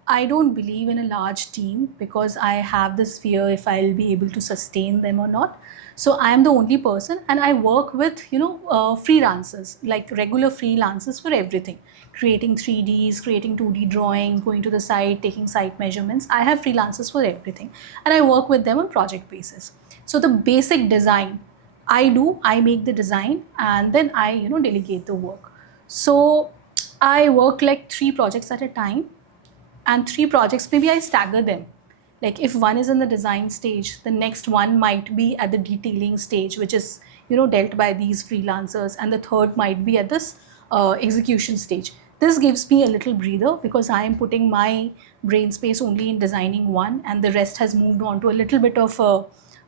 don't believe in a large team, because I have this fear if I'll be able to sustain them or not. So I am the only person, and I work with, freelancers, like regular freelancers for everything. Creating 3Ds, creating 2D drawings, going to the site, taking site measurements. I have freelancers for everything, and I work with them on project basis. So the basic design I make the design, and then I, delegate the work. So I work like 3 projects at a time, and 3 projects, maybe I stagger them. Like if one is in the design stage, the next one might be at the detailing stage, which is dealt by these freelancers, and the third might be at this execution stage. This gives me a little breather because I am putting my brain space only in designing one, and the rest has moved on to a little bit of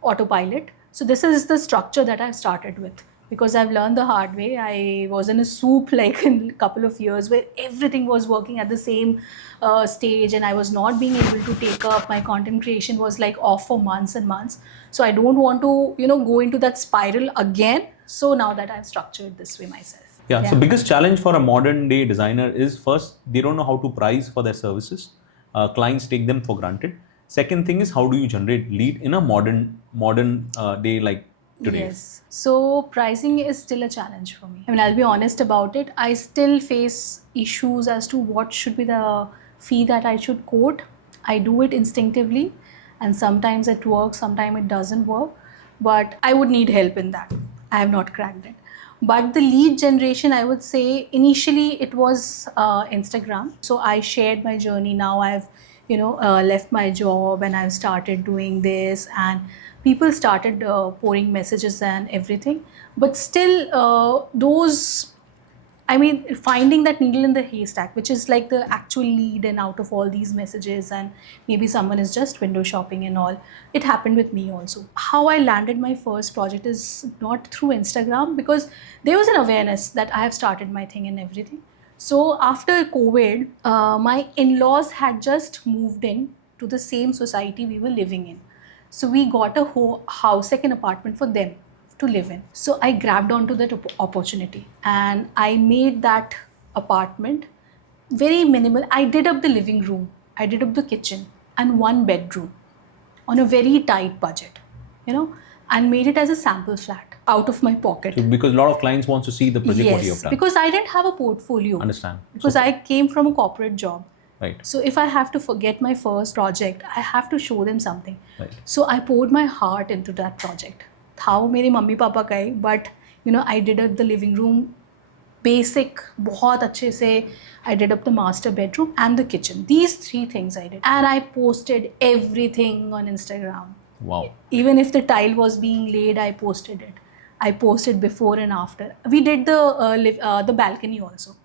autopilot. So this is the structure that I've started with, because I've learned the hard way. I was in a soup like in a couple of years where everything was working at the same stage, and I was not being able to take up. My content creation was like off for months and months. So I don't want to, go into that spiral again. So now that I've structured this way myself. Yeah. So biggest challenge for a modern day designer is, first, they don't know how to price for their services. Clients take them for granted. Second thing is, how do you generate lead in a modern day like today? Yes. So pricing is still a challenge for me. I mean, I'll be honest about it. I still face issues as to what should be the fee that I should quote. I do it instinctively, and sometimes it works, sometimes it doesn't work. But I would need help in that. I have not cracked it. But the lead generation, I would say initially it was Instagram. So I shared my journey. Now I've left my job and I've started doing this, and people started pouring messages and everything. But still, finding that needle in the haystack, which is like the actual lead, and out of all these messages, and maybe someone is just window shopping and all. It happened with me also. How I landed my first project is not through Instagram, because there was an awareness that I have started my thing and everything. So after COVID, my in-laws had just moved in to the same society we were living in. So we got a house, like an apartment for them to live in. So I grabbed onto that opportunity, and I made that apartment very minimal. I did up the living room, I did up the kitchen, and one bedroom on a very tight budget, and made it as a sample flat out of my pocket. So because a lot of clients want to see the project, what you have Yes, done. because I didn't have a portfolio. Understand. Because I came from a corporate job. Right. So if I have to forget my first project, I have to show them something. Right. So I poured my heart into that project. था वो मेरे mummy papa का ही, but I did up the living room, basic, बहुत अच्छे से. I did up the master bedroom and the kitchen. These 3 things I did, and I posted everything on Instagram. Wow. Even if the tile was being laid, I posted it. I posted before and after. We did the balcony also.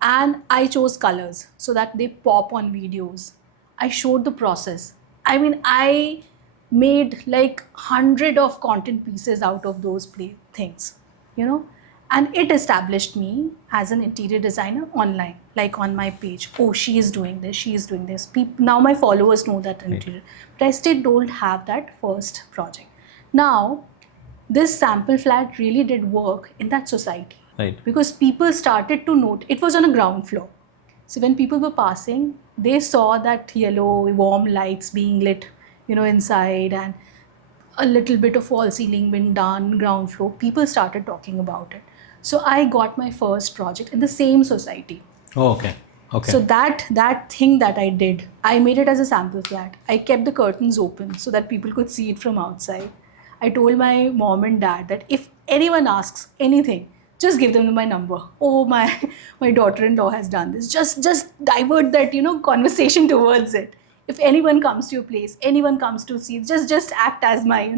And I chose colors so that they pop on videos. I showed the process. I mean, I made like 100 of content pieces out of those things, and it established me as an interior designer online, like on my page. Oh, she is doing this, she is doing this. Now my followers know that interior, but I still don't have that first project. Now, this sample flat really did work in that society. Right. Because people started to note, it was on a ground floor. So when people were passing, they saw that yellow, warm lights being lit, inside, and a little bit of false ceiling being done, ground floor. People started talking about it. So I got my first project in the same society. Oh, okay. Okay. So that thing that I did, I made it as a sample flat. I kept the curtains open so that people could see it from outside. I told my mom and dad that if anyone asks anything, just give them my number. Oh, my daughter-in-law has done this. Just divert that, conversation towards it. If anyone comes to your place, anyone comes to see, just act as my,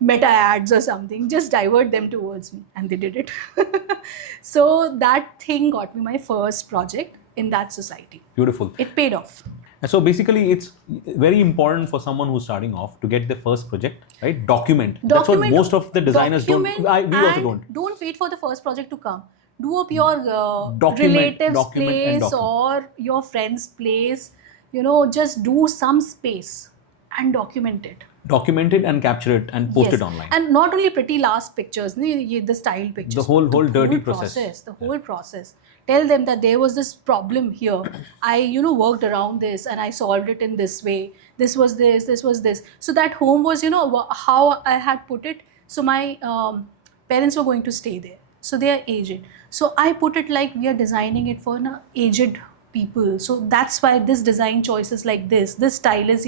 meta ads or something. Just divert them towards me. And they did it. So that thing got me my first project in that society. Beautiful. It paid off. So basically, it's very important for someone who's starting off to get their first project, right? Document. That's what most of the designers don't. We also don't. Don't wait for the first project to come. Do up your Document relatives' place or your friend's place. Just do some space and document it. Document it and capture it and post it online. And not only pretty last pictures, the style pictures. The whole dirty process. The whole process. Tell them that there was this problem here. I, worked around this and I solved it in this way. This was this. So that home was, how I had put it. So my parents were going to stay there. So they are aged. So I put it like we are designing it for an aged people. So that's why this design choice is like this. This style is,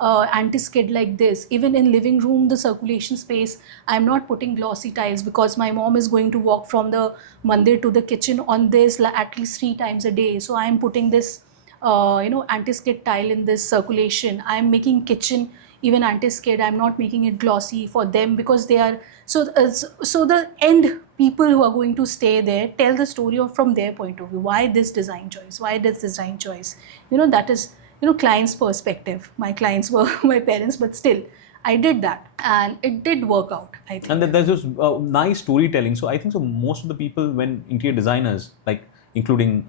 anti-skid like this. Even in living room, the circulation space, I'm not putting glossy tiles because my mom is going to walk from the mandir to the kitchen on this at least 3 times a day. So I'm putting this anti-skid tile in this circulation. I'm making kitchen even anti-skid. I'm not making it glossy for them because they are so the end people who are going to stay there tell the story from their point of view. Why this design choice? Why this design choice? That is client's perspective. My clients were my parents, but still I did that and it did work out, I think. And then there's this nice storytelling. So I think so most of the people, when interior designers, like including,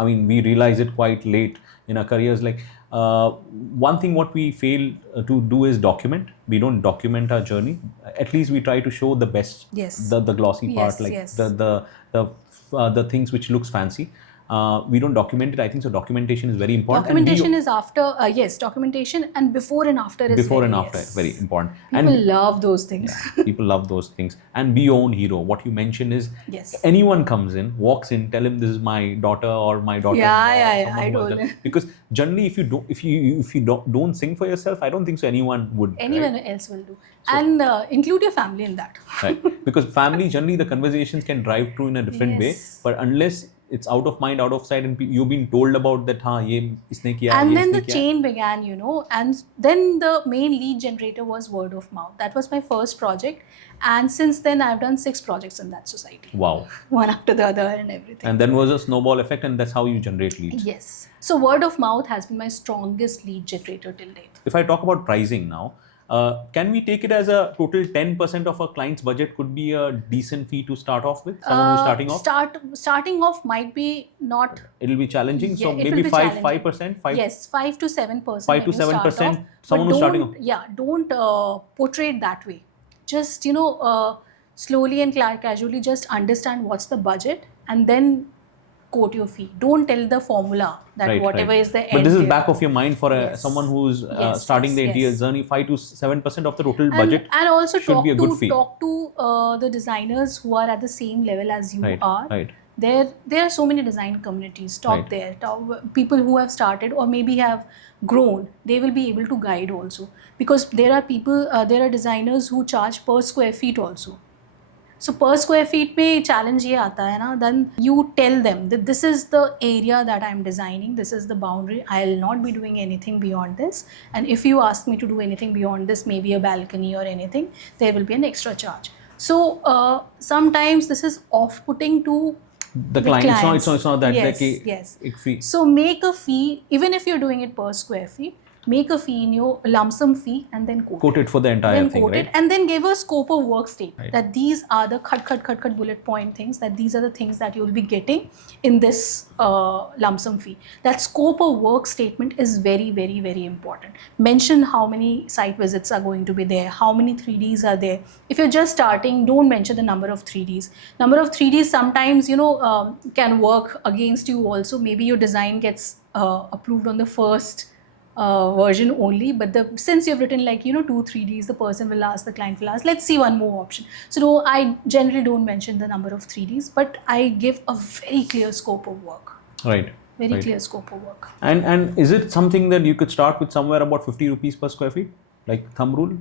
we realize it quite late in our careers, like one thing what we fail to do is document. We don't document our journey. At least we try to show the best, Yes. the glossy part, Yes, like yes. the things which looks fancy. We don't document it. I think so documentation is very important. Documentation is after, yes, documentation, and before and after is before very, and after, yes. very important. People love those things. People love those things. And be your own hero. What you mentioned is, Yes. anyone comes in, walks in, tell him this is my daughter or my daughter. I told him. Because generally, if you don't sing for yourself, I don't think so anyone would. Anyone else will do. And include your family in that. Right. Because family, generally the conversations can drive through in a different way. Yes. But unless it's out of mind, out of sight, and you've been told about that, ye isne kiya, And ye then isne the kiya. chain began, and then the main lead generator was word of mouth. That was my first project. And since then, I've done 6 projects in that society. Wow. One after the other and everything. And then was a snowball effect, and that's how you generate leads. Yes. So word of mouth has been my strongest lead generator till date. If I talk about pricing now, can we take it as a total 10% of a client's budget could be a decent fee to start off with? Someone who's starting off? Starting off might be not. It'll be challenging. So Yeah, it maybe will be 5%? 5 Yes, 5 to 7%. 5 to when you start 7%, off. someone But who's starting don't- Yeah, don't portray it that way. Just, slowly and casually just understand what's the budget and then quote your fee. Don't tell the formula that Right, whatever right. is the But end. this is back of your mind for Yes. someone who's Yes, starting the yes, interior yes. journey. 5 to 7% of the total and, budget and also should be a good fee. talk to the designers who are at the same level as you Right, are. right. There are so many design communities. Talk Right. there. People who have started or maybe have grown. They will be able to guide also, because there are people. There are designers who charge per square feet also. So per square feet पे challenge ये आता है ना, then you tell them that this is the area that I'm designing, this is the boundary, I'll not be doing anything beyond this, and if you ask me to do anything beyond this, maybe a balcony or anything, there will be an extra charge. So sometimes this is off-putting to The client. clients. It's not that. Yes, like, yes. एक fee. So make a fee, even if you're doing it per square feet, make a fee in your lump sum fee and then quote Quote it for the entire then thing, quote right? it, and then give a scope of work statement Right. that these are the cut bullet point things, that these are the things that you will be getting in this lump sum fee. That scope of work statement is very, very, very important. Mention how many site visits are going to be there, how many 3Ds are there. If you're just starting, don't mention the number of 3Ds. Number of 3Ds sometimes can work against you also. Maybe your design gets approved on the first version only, but since you've written 2-3Ds, the person will ask, the client will ask, let's see one more option. So no, I generally don't mention the number of 3Ds, but I give a very clear scope of work. Right. Very right. clear scope of work. And is it something that you could start with somewhere about 50 rupees per square feet, like thumb rule,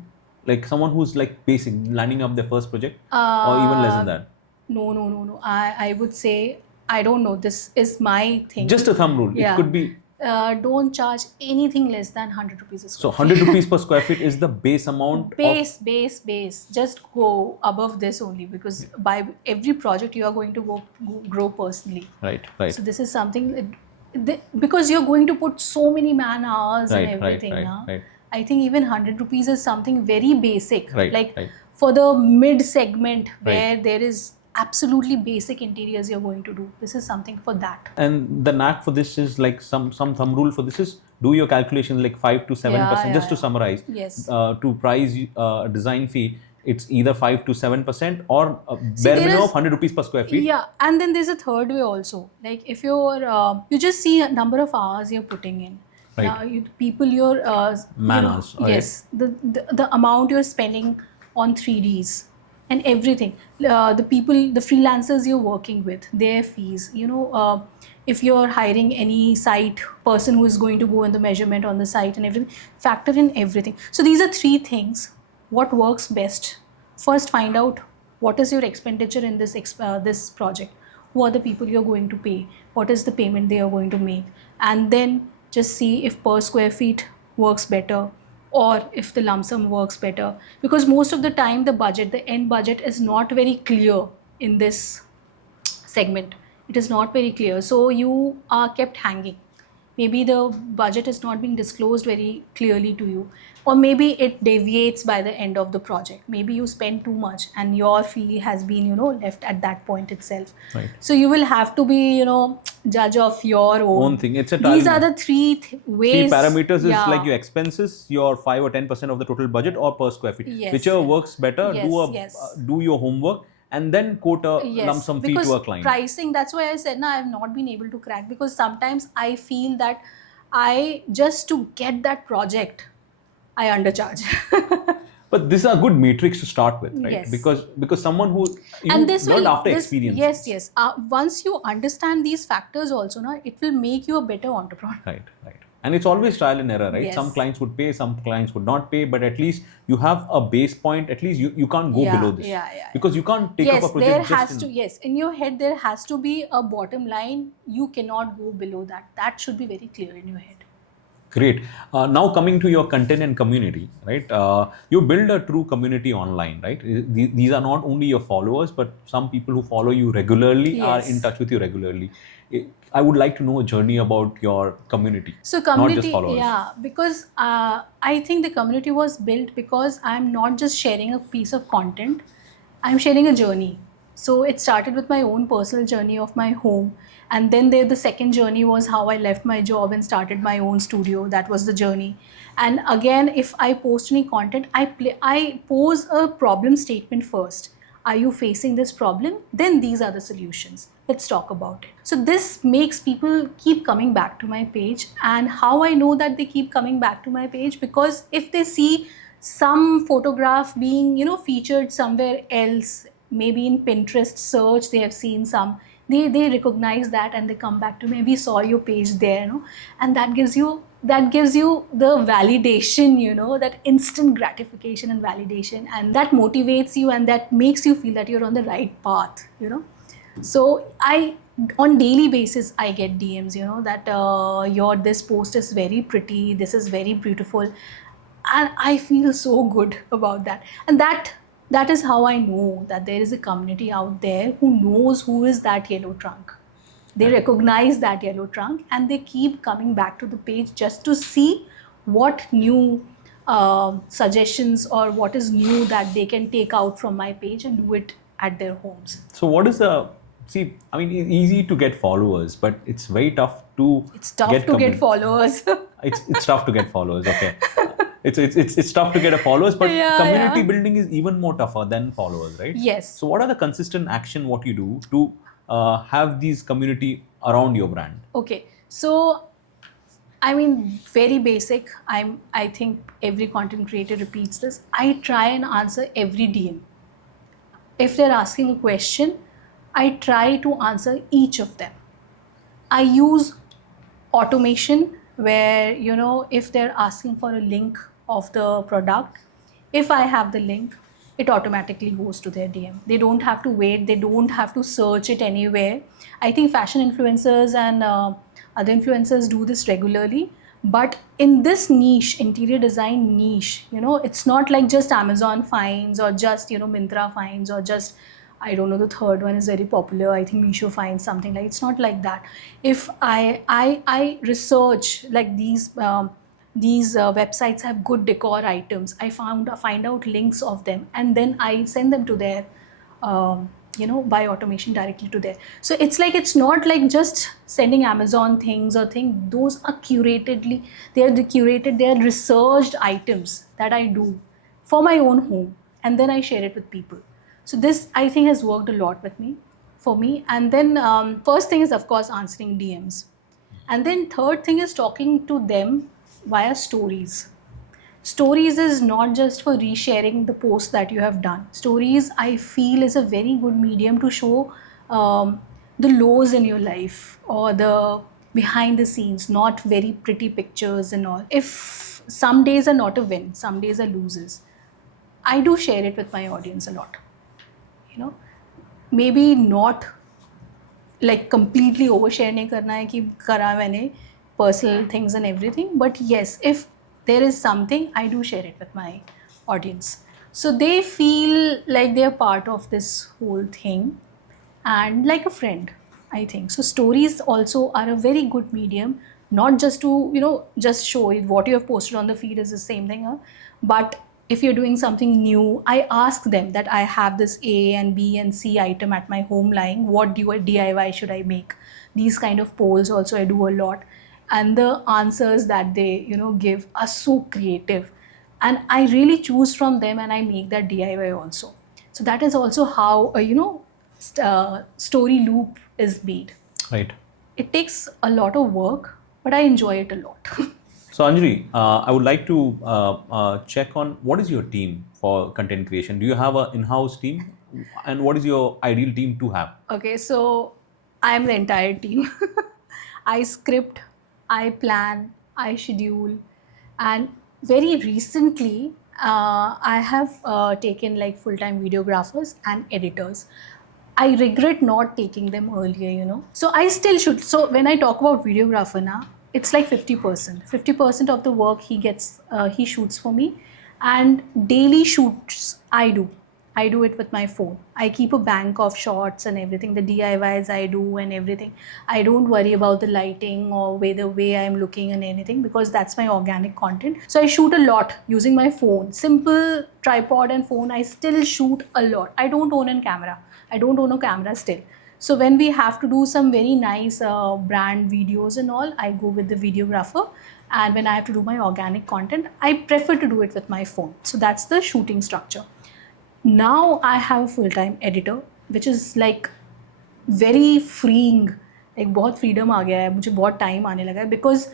like someone who's like basic landing up their first project, or even less than that? No. I would say, I don't know. This is my thing. Just a thumb rule. Yeah. It could be. Don't charge anything less than 100 rupees a So square 100 rupees per square feet is the base amount. base. Just go above this only, because by every project you are going to grow personally. Right. So this is something because you're going to put so many man hours and everything. Right. I think even 100 rupees is something very basic. Right. For the mid segment where there is absolutely basic interiors you're going to do. This is something for that. And the knack for this is like some thumb rule for this is do your calculations like 5 to 7%. Just to summarize, Yes. To price a design fee, it's either 5 to 7% or a bare there minimum is- of 100 rupees per square feet. Yeah, and then there's a third way also. Like if you just see a number of hours you're putting in. Right. Now, your Man hours, right. Yes, the amount you're spending on 3Ds and everything. The freelancers you're working with, their fees. If you're hiring any site person who is going to go in the measurement on the site and everything, factor in everything. So these are 3 things. What works best? First, find out what is your expenditure in this project. who are the people you're going to pay, what is the payment they are going to make, and then just see if per square feet works better or if the lump sum works better. Because most of the time the end budget is not very clear in this segment. It is not very clear, so you are kept hanging. Maybe the budget is not being disclosed very clearly to you, or maybe it deviates by the end of the project. Maybe you spend too much and your fee has been, left at that point itself. Right. So you will have to be, judge of your own Thing. It's a These are the three ways. Three parameters is Yeah. like your expenses, your 5 or 10% of the total budget, or per square feet. Yes. Whichever works better. Yes. Do your homework and then quote a Yes, lump sum fee because to a client. pricing, that's why I said, I have not been able to crack, because sometimes I feel that I just to get that project, I undercharge. But this is a good matrix to start with, right? Yes. Because someone who you And this learned will after experience. Yes. Once you understand these factors also, it will make you a better entrepreneur. Right. And it's always trial and error, right? Yes. Some clients would pay, some clients would not pay, but at least you have a base point. At least you can't go below this. Yeah. Because you can't take up a project There just has in- to, in your head there has to be a bottom line. You cannot go below that. That should be very clear in your head. Great. Now coming to your content and community, right? You build a true community online, right? These are not only your followers, but some people who follow you regularly are Yes. in touch with you regularly. I would like to know a journey about your community, So not community, just followers. yeah, because I think the community was built because I'm not just sharing a piece of content, I'm sharing a journey. So it started with my own personal journey of my home, and then the second journey was how I left my job and started my own studio. That was the journey. And again, if I post any content, I pose a problem statement first. Are you facing this problem? Then these are the solutions. Let's talk about it. So this makes people keep coming back to my page. And how I know that they keep coming back to my page? Because if they see some photograph being, featured somewhere else, maybe in Pinterest search, they have seen some, they recognize that and they come back to me. We saw your page there, and that gives you the validation, that instant gratification and validation, and that motivates you and that makes you feel that you're on the right path. So on daily basis I get DMs, that this post is very pretty, this is very beautiful, and I feel so good about that. And that is how I know that there is a community out there who knows who is that yellow trunk. They recognize that yellow trunk and they keep coming back to the page just to see what new suggestions or what is new that they can take out from my page and do it at their homes. So what is it's easy to get followers, but it's very tough to get followers. It's tough to get followers. Okay. It's tough to get a followers, but community building is even more tougher than followers, right? Yes. So what are the consistent action what you do to have these community around your brand? Okay, so very basic. I think every content creator repeats this. I try and answer every DM. If they're asking a question, I try to answer each of them. I use automation where, if they're asking for a link of the product, if I have the link, it automatically goes to their DM. They don't have to wait. They don't have to search it anywhere. I think fashion influencers and other influencers do this regularly. But in this niche, interior design niche, it's not like just Amazon finds or just, Myntra finds or just, I don't know, the third one is very popular. I think Meesho finds something like, it's not like that. If I research like these websites have good decor items, I find out links of them and then I send them to their, by automation directly to there. So it's not like just sending Amazon things or things. Those are they are researched items that I do for my own home and then I share it with people. So this I think has worked a lot for me. And then first thing is of course answering DMs. And then third thing is talking to them via stories. Stories is not just for resharing the post that you have done. Stories, I feel, is a very good medium to show the lows in your life or the behind the scenes, not very pretty pictures and all. If some days are not a win, some days are losses, I do share it with my audience a lot. Maybe not like completely overshare नहीं करना है कि करा मैंने personal things and everything. But yes, if there is something, I do share it with my audience. So they feel like they are part of this whole thing and like a friend, I think. So stories also are a very good medium, not just to, just show it what you have posted on the feed is the same thing, but if you're doing something new, I ask them that I have this A and B and C item at my home lying. What DIY should I make? These kind of polls also I do a lot. And the answers that they, give are so creative. And I really choose from them and I make that DIY also. So that is also how, story loop is made. Right. It takes a lot of work, but I enjoy it a lot. So Anjali, I would like to check on what is your team for content creation? Do you have an in-house team? And what is your ideal team to have? Okay, so I am the entire team. I script, I plan, I schedule, and very recently I have taken like full-time videographers and editors. I regret not taking them earlier. So I still should. So when I talk about videographer now, it's like 50%. 50% of the work he shoots for me, and daily shoots I do. I do it with my phone. I keep a bank of shots and everything, the DIYs I do and everything. I don't worry about the lighting or the way I'm looking and anything, because that's my organic content. So I shoot a lot using my phone. Simple tripod and phone, I still shoot a lot. I don't own a camera. I don't own a camera still. So when we have to do some very nice brand videos and all, I go with the videographer. And when I have to do my organic content, I prefer to do it with my phone. So that's the shooting structure. Now I have a full-time editor, which is like very freeing. एक बहुत freedom आ गया है, मुझे बहुत time आने लगा है, because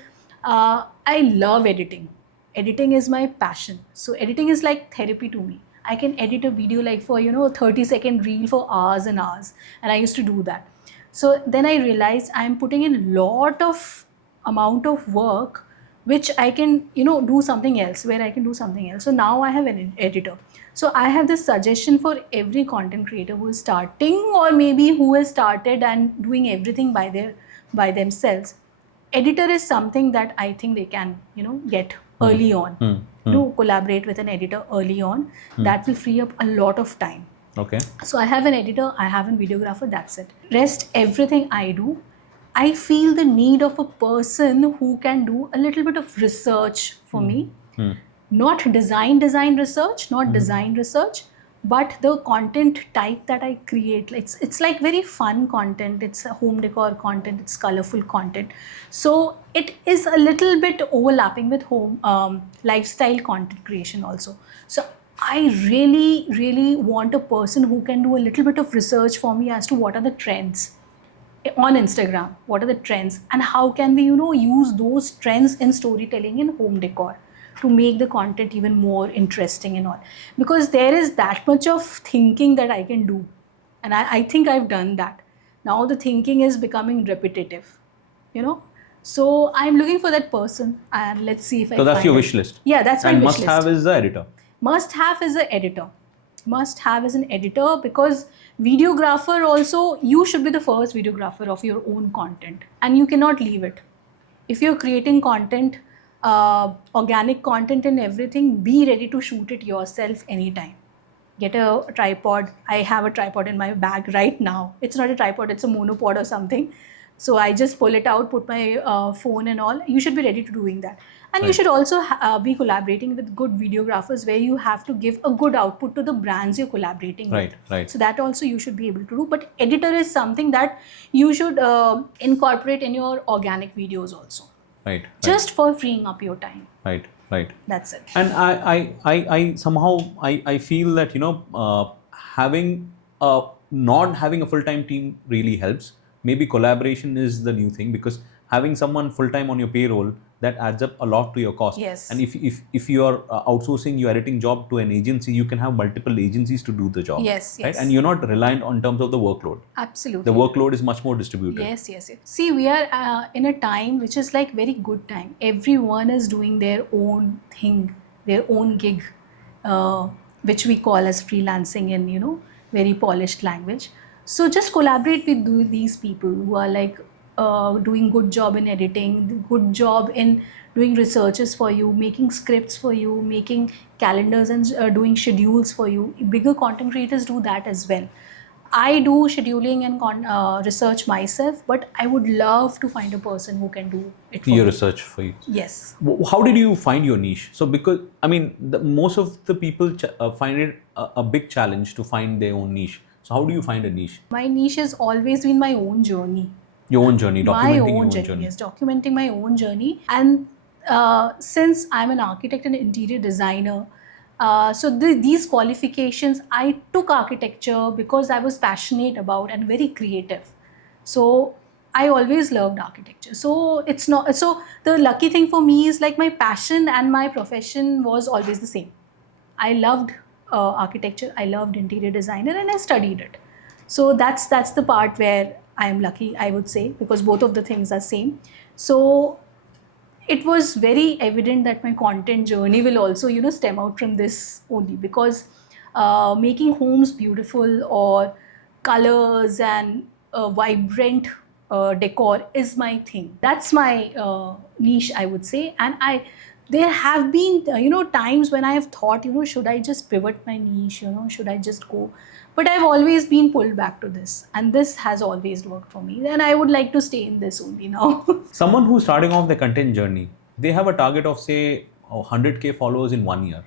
I love editing. Editing is my passion. So editing is like therapy to me. I can edit a video like for 30-second reel for hours and hours, and I used to do that. So then I realized I'm putting in a lot of amount of work which I can do something else, where I can do something else. So now I have an editor. So I have this suggestion for every content creator who is starting, or maybe who has started and doing everything by themselves. Editor is something that I think they can get early on. Collaborate with an editor early on. That will free up a lot of time. Okay. So I have an editor, I have a videographer, that's it. Rest everything I do, I feel the need of a person who can do a little bit of research for me. Not design research, not design research, but the content type that I create. It's like very fun content, it's a home decor content, it's colorful content. So it is a little bit overlapping with home lifestyle content creation also. So I really, really want a person who can do a little bit of research for me as to what are the trends on Instagram, what are the trends, and how can we, use those trends in storytelling in home decor to make the content even more interesting and all. Because there is that much of thinking that I can do. And I think I've done that. Now the thinking is becoming repetitive, So I'm looking for that person, and let's see if I So that's find your it. wish list. Yeah, that's my and wish must list. have is the editor. Must have is an editor. Must have is an editor, because videographer also, you should be the first videographer of your own content, and you cannot leave it. If you're creating content, organic content and everything, be ready to shoot it yourself anytime. Get a tripod. I have a tripod in my bag right now. It's not a tripod, it's a monopod or something. So I just pull it out, put my phone and all. You should be ready to doing that. And you should also be collaborating with good videographers, where you have to give a good output to the brands you're collaborating with. Right. So that also you should be able to do. But editor is something that you should incorporate in your organic videos also. Right. Just for freeing up your time. Right. That's it. And I somehow I feel that having not having a full-time team really helps. Maybe collaboration is the new thing, because having someone full-time on your payroll, that adds up a lot to your cost. Yes. And if you are outsourcing your editing job to an agency, you can have multiple agencies to do the job. Yes. Right? And you're not reliant on terms of the workload. Absolutely. The workload is much more distributed. Yes. See, we are in a time which is like very good time. Everyone is doing their own thing, their own gig, which we call as freelancing in very polished language. So just collaborate with these people who are like doing good job in editing, good job in doing researches for you, making scripts for you, making calendars and doing schedules for you. Bigger content creators do that as well. I do scheduling and research myself, but I would love to find a person who can do it for Your me. research for you. Yes. How did you find your niche? So because I mean, most of the people find it a big challenge to find their own niche. So how do you find a niche? My niche has always been my own journey. Your own journey, My documenting own your own journey. Yes, documenting my own journey. And since I'm an architect and interior designer, so these qualifications, I took architecture because I was passionate about and very creative. So I always loved architecture. So it's not, so the lucky thing for me is like my passion and my profession was always the same. I loved architecture, I loved interior designer, and I studied it. So that's the part where I am lucky, I would say, because both of the things are same. So it was very evident that my content journey will also, stem out from this only, because making homes beautiful or colors and vibrant decor is my thing. That's my niche, I would say. And there have been times when I have thought, should I just pivot my niche, should I just go, but I've always been pulled back to this, and this has always worked for me, and I would like to stay in this only now. Someone who's starting off their content journey, they have a target of say 100K followers in 1 year.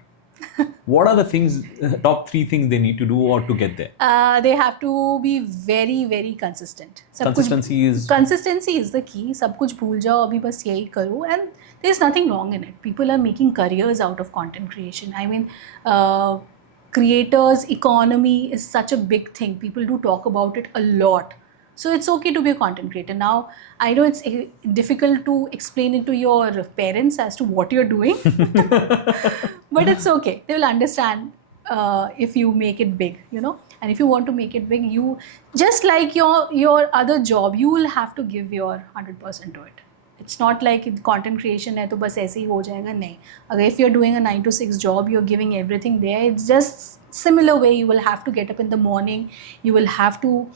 What are the things, top 3 things they need to do or to get there? They have to be very very consistent. Consistency is the key. सब कुछ भूल जाओ, अभी बस यही करो, and there's nothing wrong in it. People are making careers out of content creation. I mean, creators economy is such a big thing. People do talk about it a lot. So it's okay to be a content creator. Now, I know it's difficult to explain it to your parents as to what you're doing, but it's okay. They will understand if you make it big, And if you want to make it big, you, just like your other job, you will have to give your 100% to it. It's not like content creation है तो बस ऐसे ही हो जाएगा, नहीं. अगर if you're doing a 9 to 6 job, you're giving everything there. It's just similar way. You will have to get up in the morning. You will have to,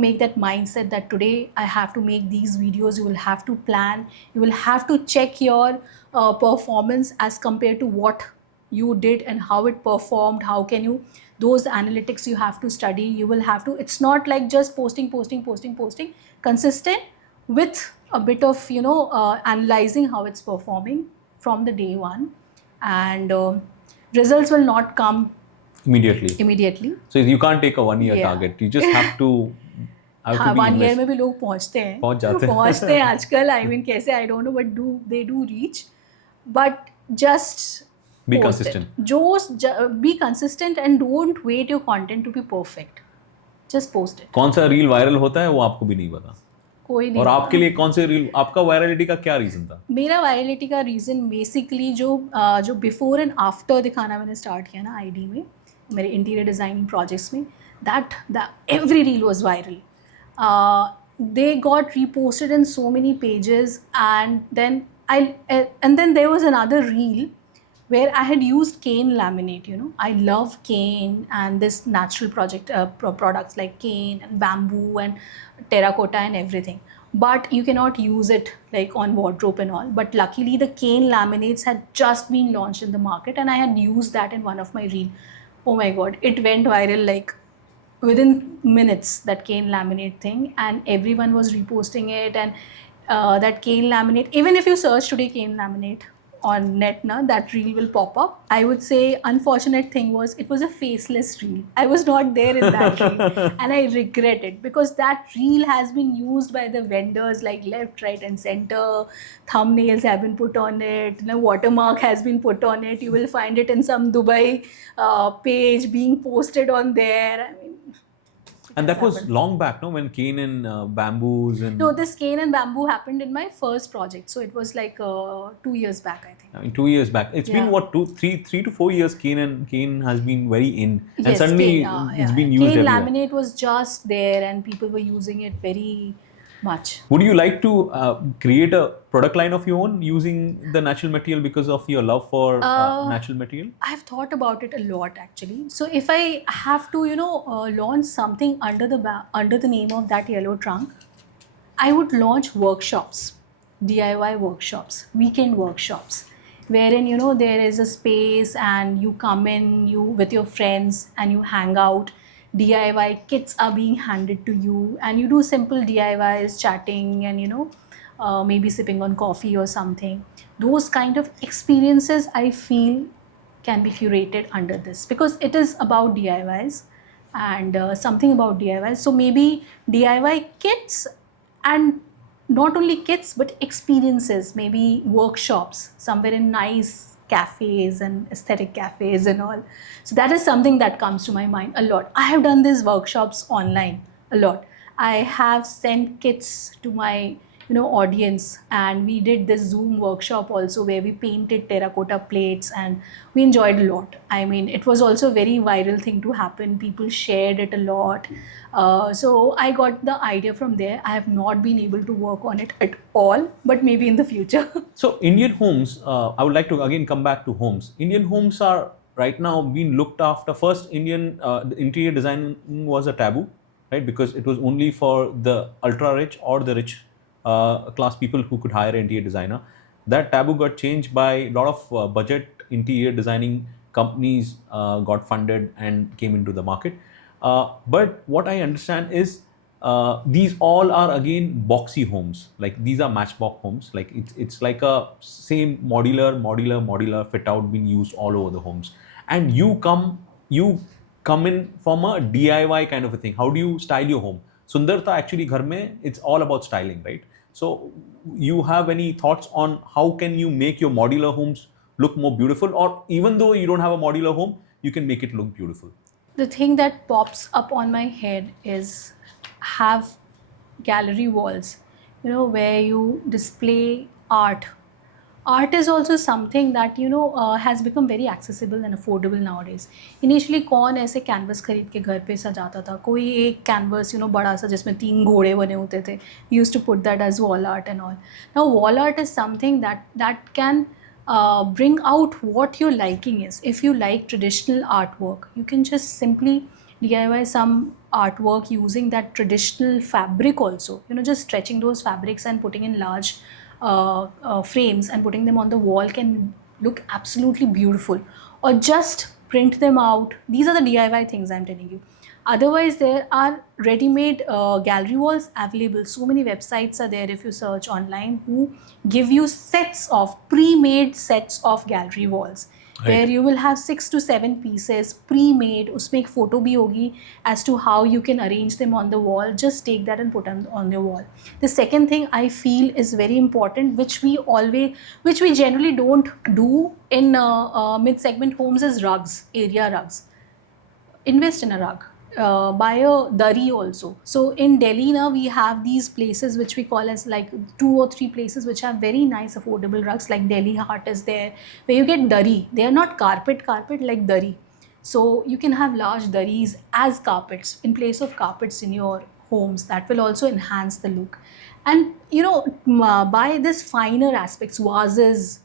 make that mindset that today I have to make these videos. You will have to plan. You will have to check your performance as compared to what you did and how it performed. How can you, those analytics you have to study. You will have to, it's not like just posting. Consistent with a bit of, analyzing how it's performing from the day one. And results will not come immediately. So you can't take a 1 year target. You just have to हाँ, 1 year में भी लोग पहुँचते हैं. पहुँचते हैं आजकल. I mean, कैसे, I don't know, but they do reach. But just be consistent. Just be consistent and don't wait your content to be perfect. Just post it. कौन सा रील वायरल होता है वो आपको भी नहीं पता. कोई नहीं. और आपके लिए कौन से रील, आपका वायरलिटी का क्या रीजन था? मेरा वायरलिटी का रीज़न बेसिकली जो बिफोर एंड आफ्टर दिखाना मैंने स्टार्ट किया ना आईडी में, मेरे इंटीरियर डिज़ाइनिंग प्रोजेक्ट्स में, that every reel was viral. They got reposted in so many pages, and then there was another reel where I had used cane laminate. I love cane and this natural products like cane and bamboo and terracotta and everything. But you cannot use it like on wardrobe and all. But luckily the cane laminates had just been launched in the market, and I had used that in one of my reel. Oh my God, it went viral like within minutes, that cane laminate thing, and everyone was reposting it. And that cane laminate, even if you search today cane laminate on net, that reel will pop up. I would say unfortunate thing was it was a faceless reel. I was not there in that reel, and I regret it, because that reel has been used by the vendors like left, right and center. Thumbnails have been put on it, watermark has been put on it. You will find it in some Dubai page being posted on there. I mean, and that was long back, no? When cane and bamboos and... No, this cane and bamboo happened in my first project. So it was like 2 years back, I think. I mean, 2 years back. It's been what, 3 to 4 years cane has been very in. And yes, suddenly it's been used cane everywhere. laminate was just there, and people were using it very much. Would you like to create a product line of your own using the natural material because of your love for natural material? I've thought about it a lot actually. So if I have to, launch something under the name of that yellow trunk, I would launch workshops, DIY workshops, weekend workshops, wherein there is a space and you come in, you with your friends and you hang out. DIY kits are being handed to you, and you do simple DIYs, chatting, and maybe sipping on coffee or something. Those kind of experiences I feel can be curated under this, because it is about DIYs and something about DIYs. So maybe DIY kits, and not only kits but experiences, maybe workshops somewhere in nice cafes and aesthetic cafes and all. So that is something that comes to my mind a lot. I have done these workshops online a lot. I have sent kits to my audience, and we did this Zoom workshop also where we painted terracotta plates and we enjoyed a lot. I mean, it was also a very viral thing to happen. People shared it a lot. So I got the idea from there. I have not been able to work on it at all, but maybe in the future. So Indian homes, I would like to again come back to homes. Indian homes are right now being looked after. First, Indian interior design was a taboo, right? Because it was only for the ultra rich or the rich class people who could hire an interior designer. That taboo got changed by a lot of budget interior designing companies got funded and came into the market. But what I understand is these all are again boxy homes. Like these are matchbox homes. Like it's like a same modular fit out being used all over the homes. And you come in from a DIY kind of a thing. How do you style your home? Sundarta actually ghar mein, it's all about styling, right? So you have any thoughts on how can you make your modular homes look more beautiful, or even though you don't have a modular home, you can make it look beautiful? The thing that pops up on my head is have gallery walls, where you display art. Art is also something that has become very accessible and affordable nowadays. Initially कौन ऐसे canvas खरीद के घर पे सजाता था? कोई एक canvas बड़ा सा जिसमें 3 घोड़े बने होते थे. We used to put that as wall art and all. Now wall art is something that can bring out what your liking is. If you like traditional artwork, you can just simply DIY some artwork using that traditional fabric also. Just stretching those fabrics and putting in large frames and putting them on the wall can look absolutely beautiful. Or just print them out. These are the DIY things I'm telling you. Otherwise, there are ready-made gallery walls available. So many websites are there if you search online who give you pre-made sets of gallery walls. Right. Where you will have 6 to 7 pieces pre-made. उसमें एक photo भी होगी as to how you can arrange them on the wall. Just take that and put them on the wall. The second thing I feel is very important, which we generally don't do in mid-segment homes, is rugs, area rugs. Invest in a rug. Buy a dari also. So in Delhi now we have these places which we call as like 2 or 3 places which have very nice affordable rugs, like Delhi Hut is there, where you get dari. They are not carpet like dari. So you can have large daris as carpets in place of carpets in your homes. That will also enhance the look. And buy this finer aspects, vases,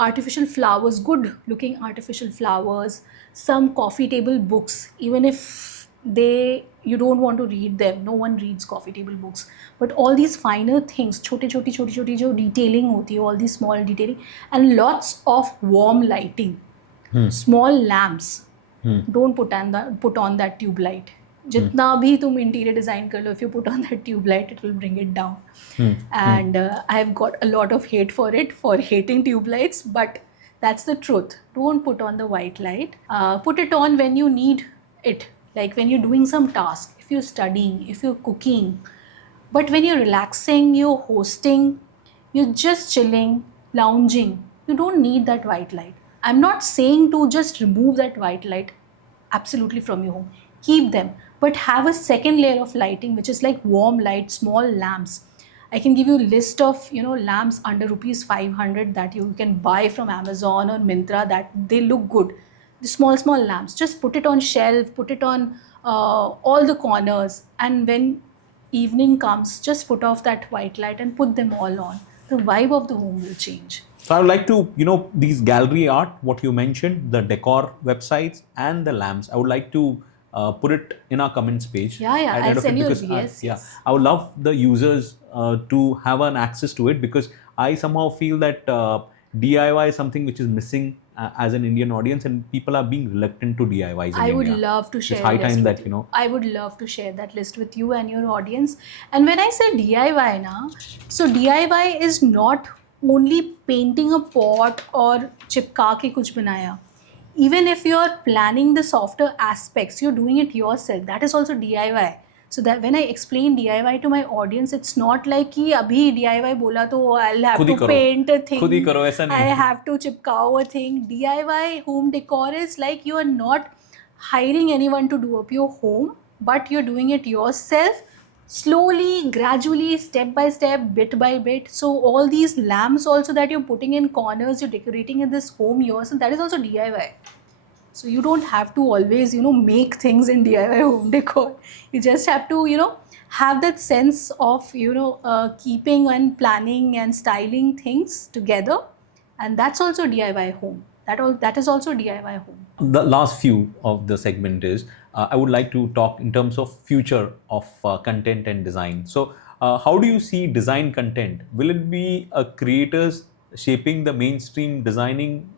artificial flowers, good looking artificial flowers, some coffee table books, even if you don't want to read them. No one reads coffee table books, but all these finer things, छोटी जो detailing होती है, all these small detailing, and lots of warm lighting. Small lamps. Don't put on that tube light. जितना भी तुम interior design कर लो, if you put on that tube light, it will bring it down. And I've got a lot of hate for hating tube lights, but that's the truth. Don't put on the white light. Put it on when you need it, like when you're doing some task, if you're studying, if you're cooking. But when you're relaxing, you're hosting, you're just chilling, lounging, you don't need that white light. I'm not saying to just remove that white light absolutely from your home. Keep them, but have a second layer of lighting, which is like warm light, small lamps. I can give you a list of lamps under rupees 500 that you can buy from Amazon or Myntra, that they look good. The small lamps, just put it on shelf, put it on all the corners, and when evening comes, just put off that white light and put them all on. The vibe of the home will change. So I would like to, these gallery art, what you mentioned, the decor websites and the lamps. I would like to put it in our comments page. Yeah, at I'll end of send it, you. because Yes, yeah, yes. I would love the users to have an access to it, because I somehow feel that DIY is something which is missing as an Indian audience, and people are being reluctant to DIYs in I would India. love to share It's high a list time with that you. I would love to share that list with you and your audience. And when I say DIY now, so DIY is not only painting a pot or chipka ke kuch banaya. Even if you're planning the softer aspects, you're doing it yourself. That is also DIY. So that when I explain DIY to my audience, it's not like कि अभी DIY बोला तो I'll have खुद ही to करो, paint a thing. खुद ही करो, ऐसा नहीं I है। have to chipkao a thing. DIY home decor is like you are not hiring anyone to do up your home, but you're doing it yourself, slowly, gradually, step by step, bit by bit. So all these lamps also that you're putting in corners, you're decorating in this home yourself, that is also DIY. So you don't have to always, make things in DIY home decor. You just have to, have that sense of, keeping and planning and styling things together. And that's also DIY home. That is also DIY home. The last few of the segment is I would like to talk in terms of future of content and design. So how do you see design content? Will it be creators shaping the mainstream designing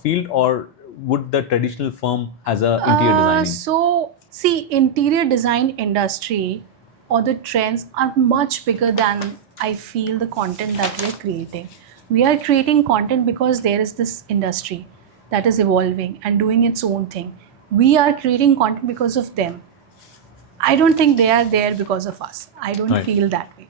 field, or would the traditional firm as a interior designing? So see, interior design industry or the trends are much bigger than I feel the content that we're creating. We are creating content because there is this industry that is evolving and doing its own thing. We are creating content because of them. I don't think they are there because of us. I don't Right. feel that way.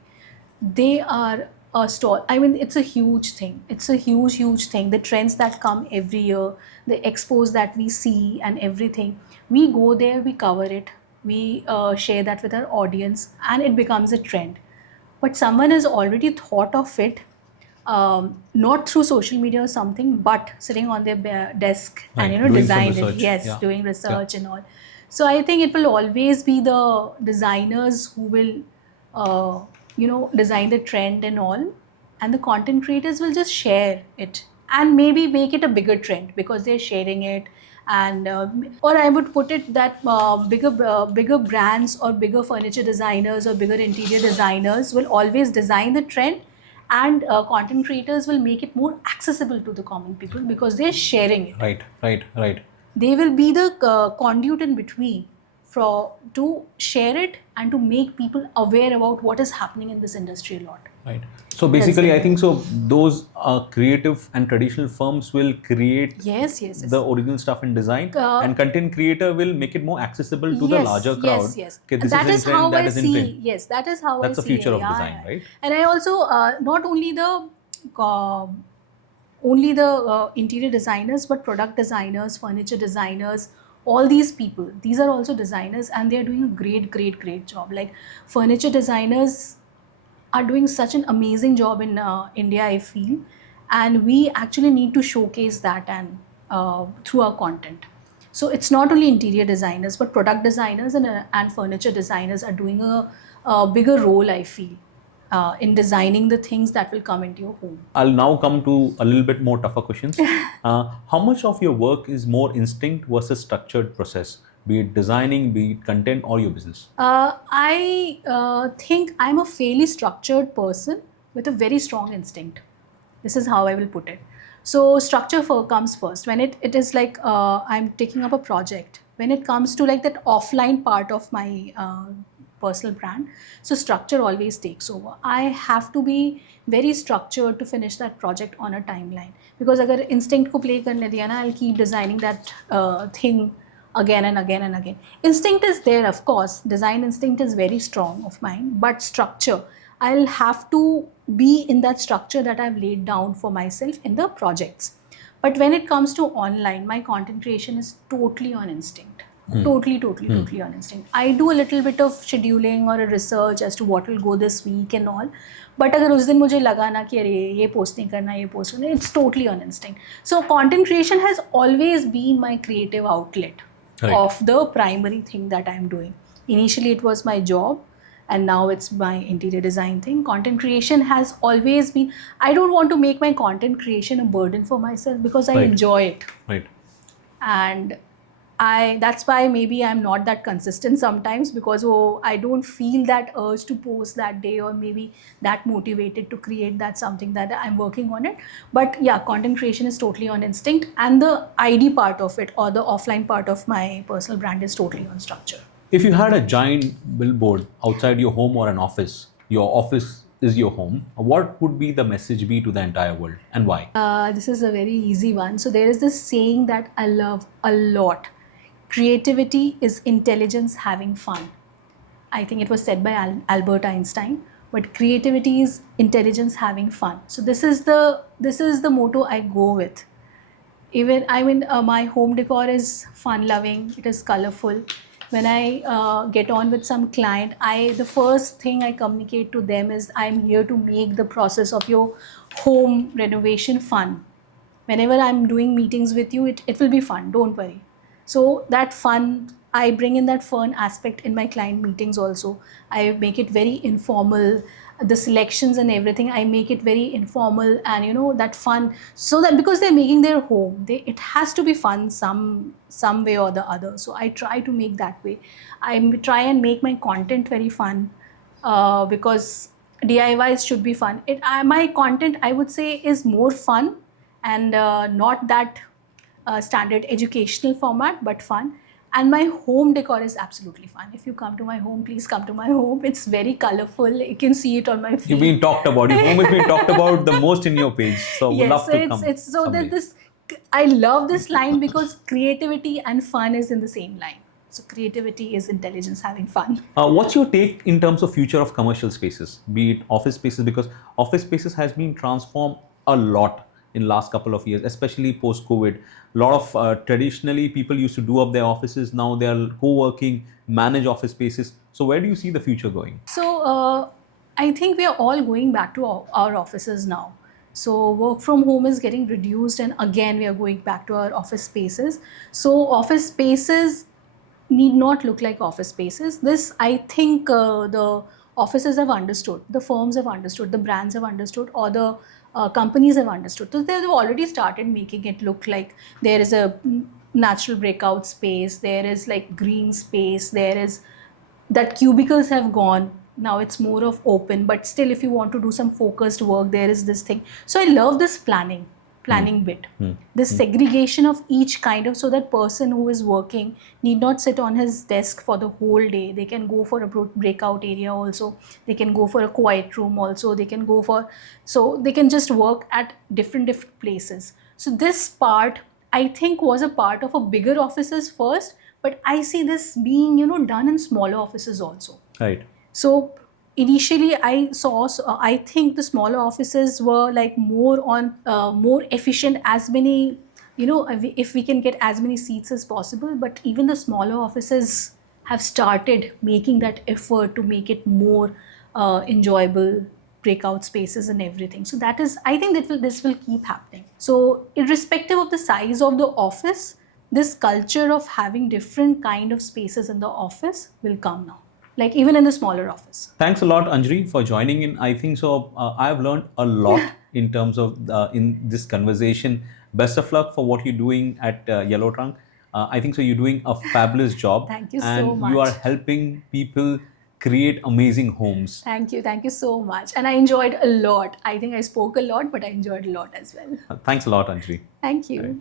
They are a stall. I mean, it's a huge thing. It's a huge, huge thing. The trends that come every year, the expos that we see, and everything. We go there, we cover it, we share that with our audience, and it becomes a trend. But someone has already thought of it, not through social media or something, but sitting on their desk and Right, doing some designed it. research. Yes, Yeah. doing research and all. So I think it will always be the designers who will, design the trend and all, and the content creators will just share it and maybe make it a bigger trend because they're sharing it. And or I would put it that bigger brands or bigger furniture designers or bigger interior designers will always design the trend, and content creators will make it more accessible to the common people because they're sharing it. Right. They will be the conduit in between to share it and to make people aware about what is happening in this industry a lot. Right. So basically, That's I think so. Those creative and traditional firms will create Yes. the original stuff in design, and content creator will make it more accessible to the Yes, larger crowd. Yes. Okay, this That is is in trend, how that I is in see. trend. Yes, that is how That's I the see future it. of Yeah, design, yeah. right? And I also not only the interior designers, but product designers, furniture designers, all these people, these are also designers, and they're doing a great job. Like furniture designers are doing such an amazing job in India, I feel, and we actually need to showcase that and through our content. So it's not only interior designers, but product designers and furniture designers are doing a bigger role, I feel, in designing the things that will come into your home. I'll now come to a little bit more tougher questions. How much of your work is more instinct versus structured process, be it designing, be it content, or your business? I think I'm a fairly structured person with a very strong instinct. This is how I will put it. So structure comes first. When it is like I'm taking up a project. When it comes to like that offline part of my personal brand, so structure always takes over. I have to be very structured to finish that project on a timeline. Because अगर instinct को play करने दिया ना, I'll keep designing that thing again and again and again. Instinct is there, of course. Design instinct is very strong of mine, but structure, I'll have to be in that structure that I've laid down for myself in the projects. But when it comes to online, my content creation is totally on instinct. Totally on instinct. I do a little bit of scheduling or a research as to what will go this week and all. But अगर उस दिन मुझे लगा ना कि अरे ये post नहीं करना, ये post करना, it's totally on instinct. So content creation has always been my creative outlet. Right. Of the primary thing that I'm doing. Initially, it was my job, and now it's my interior design thing. Content creation has always been, I don't want to make my content creation a burden for myself because I Right. enjoy it. Right. And that's why maybe I'm not that consistent sometimes, because I don't feel that urge to post that day, or maybe that motivated to create that something that I'm working on it. But yeah, content creation is totally on instinct, and the ID part of it, or the offline part of my personal brand, is totally on structure. If you had a giant billboard outside your home or an office, your office is your home, what would be the message be to the entire world and why? This is a very easy one. So there is this saying that I love a lot: creativity is intelligence having fun. I think it was said by Albert Einstein. But creativity is intelligence having fun. So this is the motto I go with. Even my home decor is fun loving. It is colorful. When I get on with some client, the first thing I communicate to them is I'm here to make the process of your home renovation fun. Whenever I'm doing meetings with you, it will be fun. Don't worry. So that fun, I bring in that fun aspect in my client meetings also. I make it very informal. The selections and everything, I make it very informal, and that fun, so that because they're making their home, it has to be fun some way or the other. So I try to make that way. I try and make my content very fun, because DIYs should be fun. My content, I would say, is more fun, and not that standard educational format, but fun. And my home decor is absolutely fun. If you come to my home, please come to my home. It's very colorful. You can see it on my feed. You've been talked about. Your home has been talked about the most in your page. So we'd Yes, love so to come it's so someday. that this, I love this line because creativity and fun is in the same line. So creativity is intelligence having fun. What's your take in terms of future of commercial spaces, be it office spaces? Because office spaces has been transformed a lot in last couple of years, especially post COVID. A lot of traditionally people used to do up their offices. Now they are co-working, manage office spaces. So where do you see the future going? So I think we are all going back to our offices now. So work from home is getting reduced, and again we are going back to our office spaces. So office spaces need not look like office spaces. This, I think, the offices have understood, the firms have understood, the brands have understood, or the companies have understood. So they've already started making it look like there is a natural breakout space, there is like green space, there is that cubicles have gone. Now it's more of open, but still, if you want to do some focused work, there is this thing. So I love this planning bit, this segregation of each kind of, so that person who is working need not sit on his desk for the whole day. They can go for a breakout area also, they can go for a quiet room also, they can go for, so they can just work at different places. So this part, I think, was a part of a bigger offices first, but I see this being done in smaller offices also. Right. So initially I saw, I think the smaller offices were like more efficient, as many, if we can get as many seats as possible. But even the smaller offices have started making that effort to make it more enjoyable, breakout spaces and everything. So that is, I think this will keep happening. So irrespective of the size of the office, this culture of having different kind of spaces in the office will come now, like even in the smaller office. Thanks a lot, Anjali, for joining in. I think so. I've learned a lot in terms of in this conversation. Best of luck for what you're doing at Yellow Trunk. I think so. You're doing a fabulous job. Thank you so and much. you are helping people create amazing homes. Thank you so much. And I enjoyed a lot. I think I spoke a lot, but I enjoyed a lot as well. Thanks a lot, Anjali. Thank you.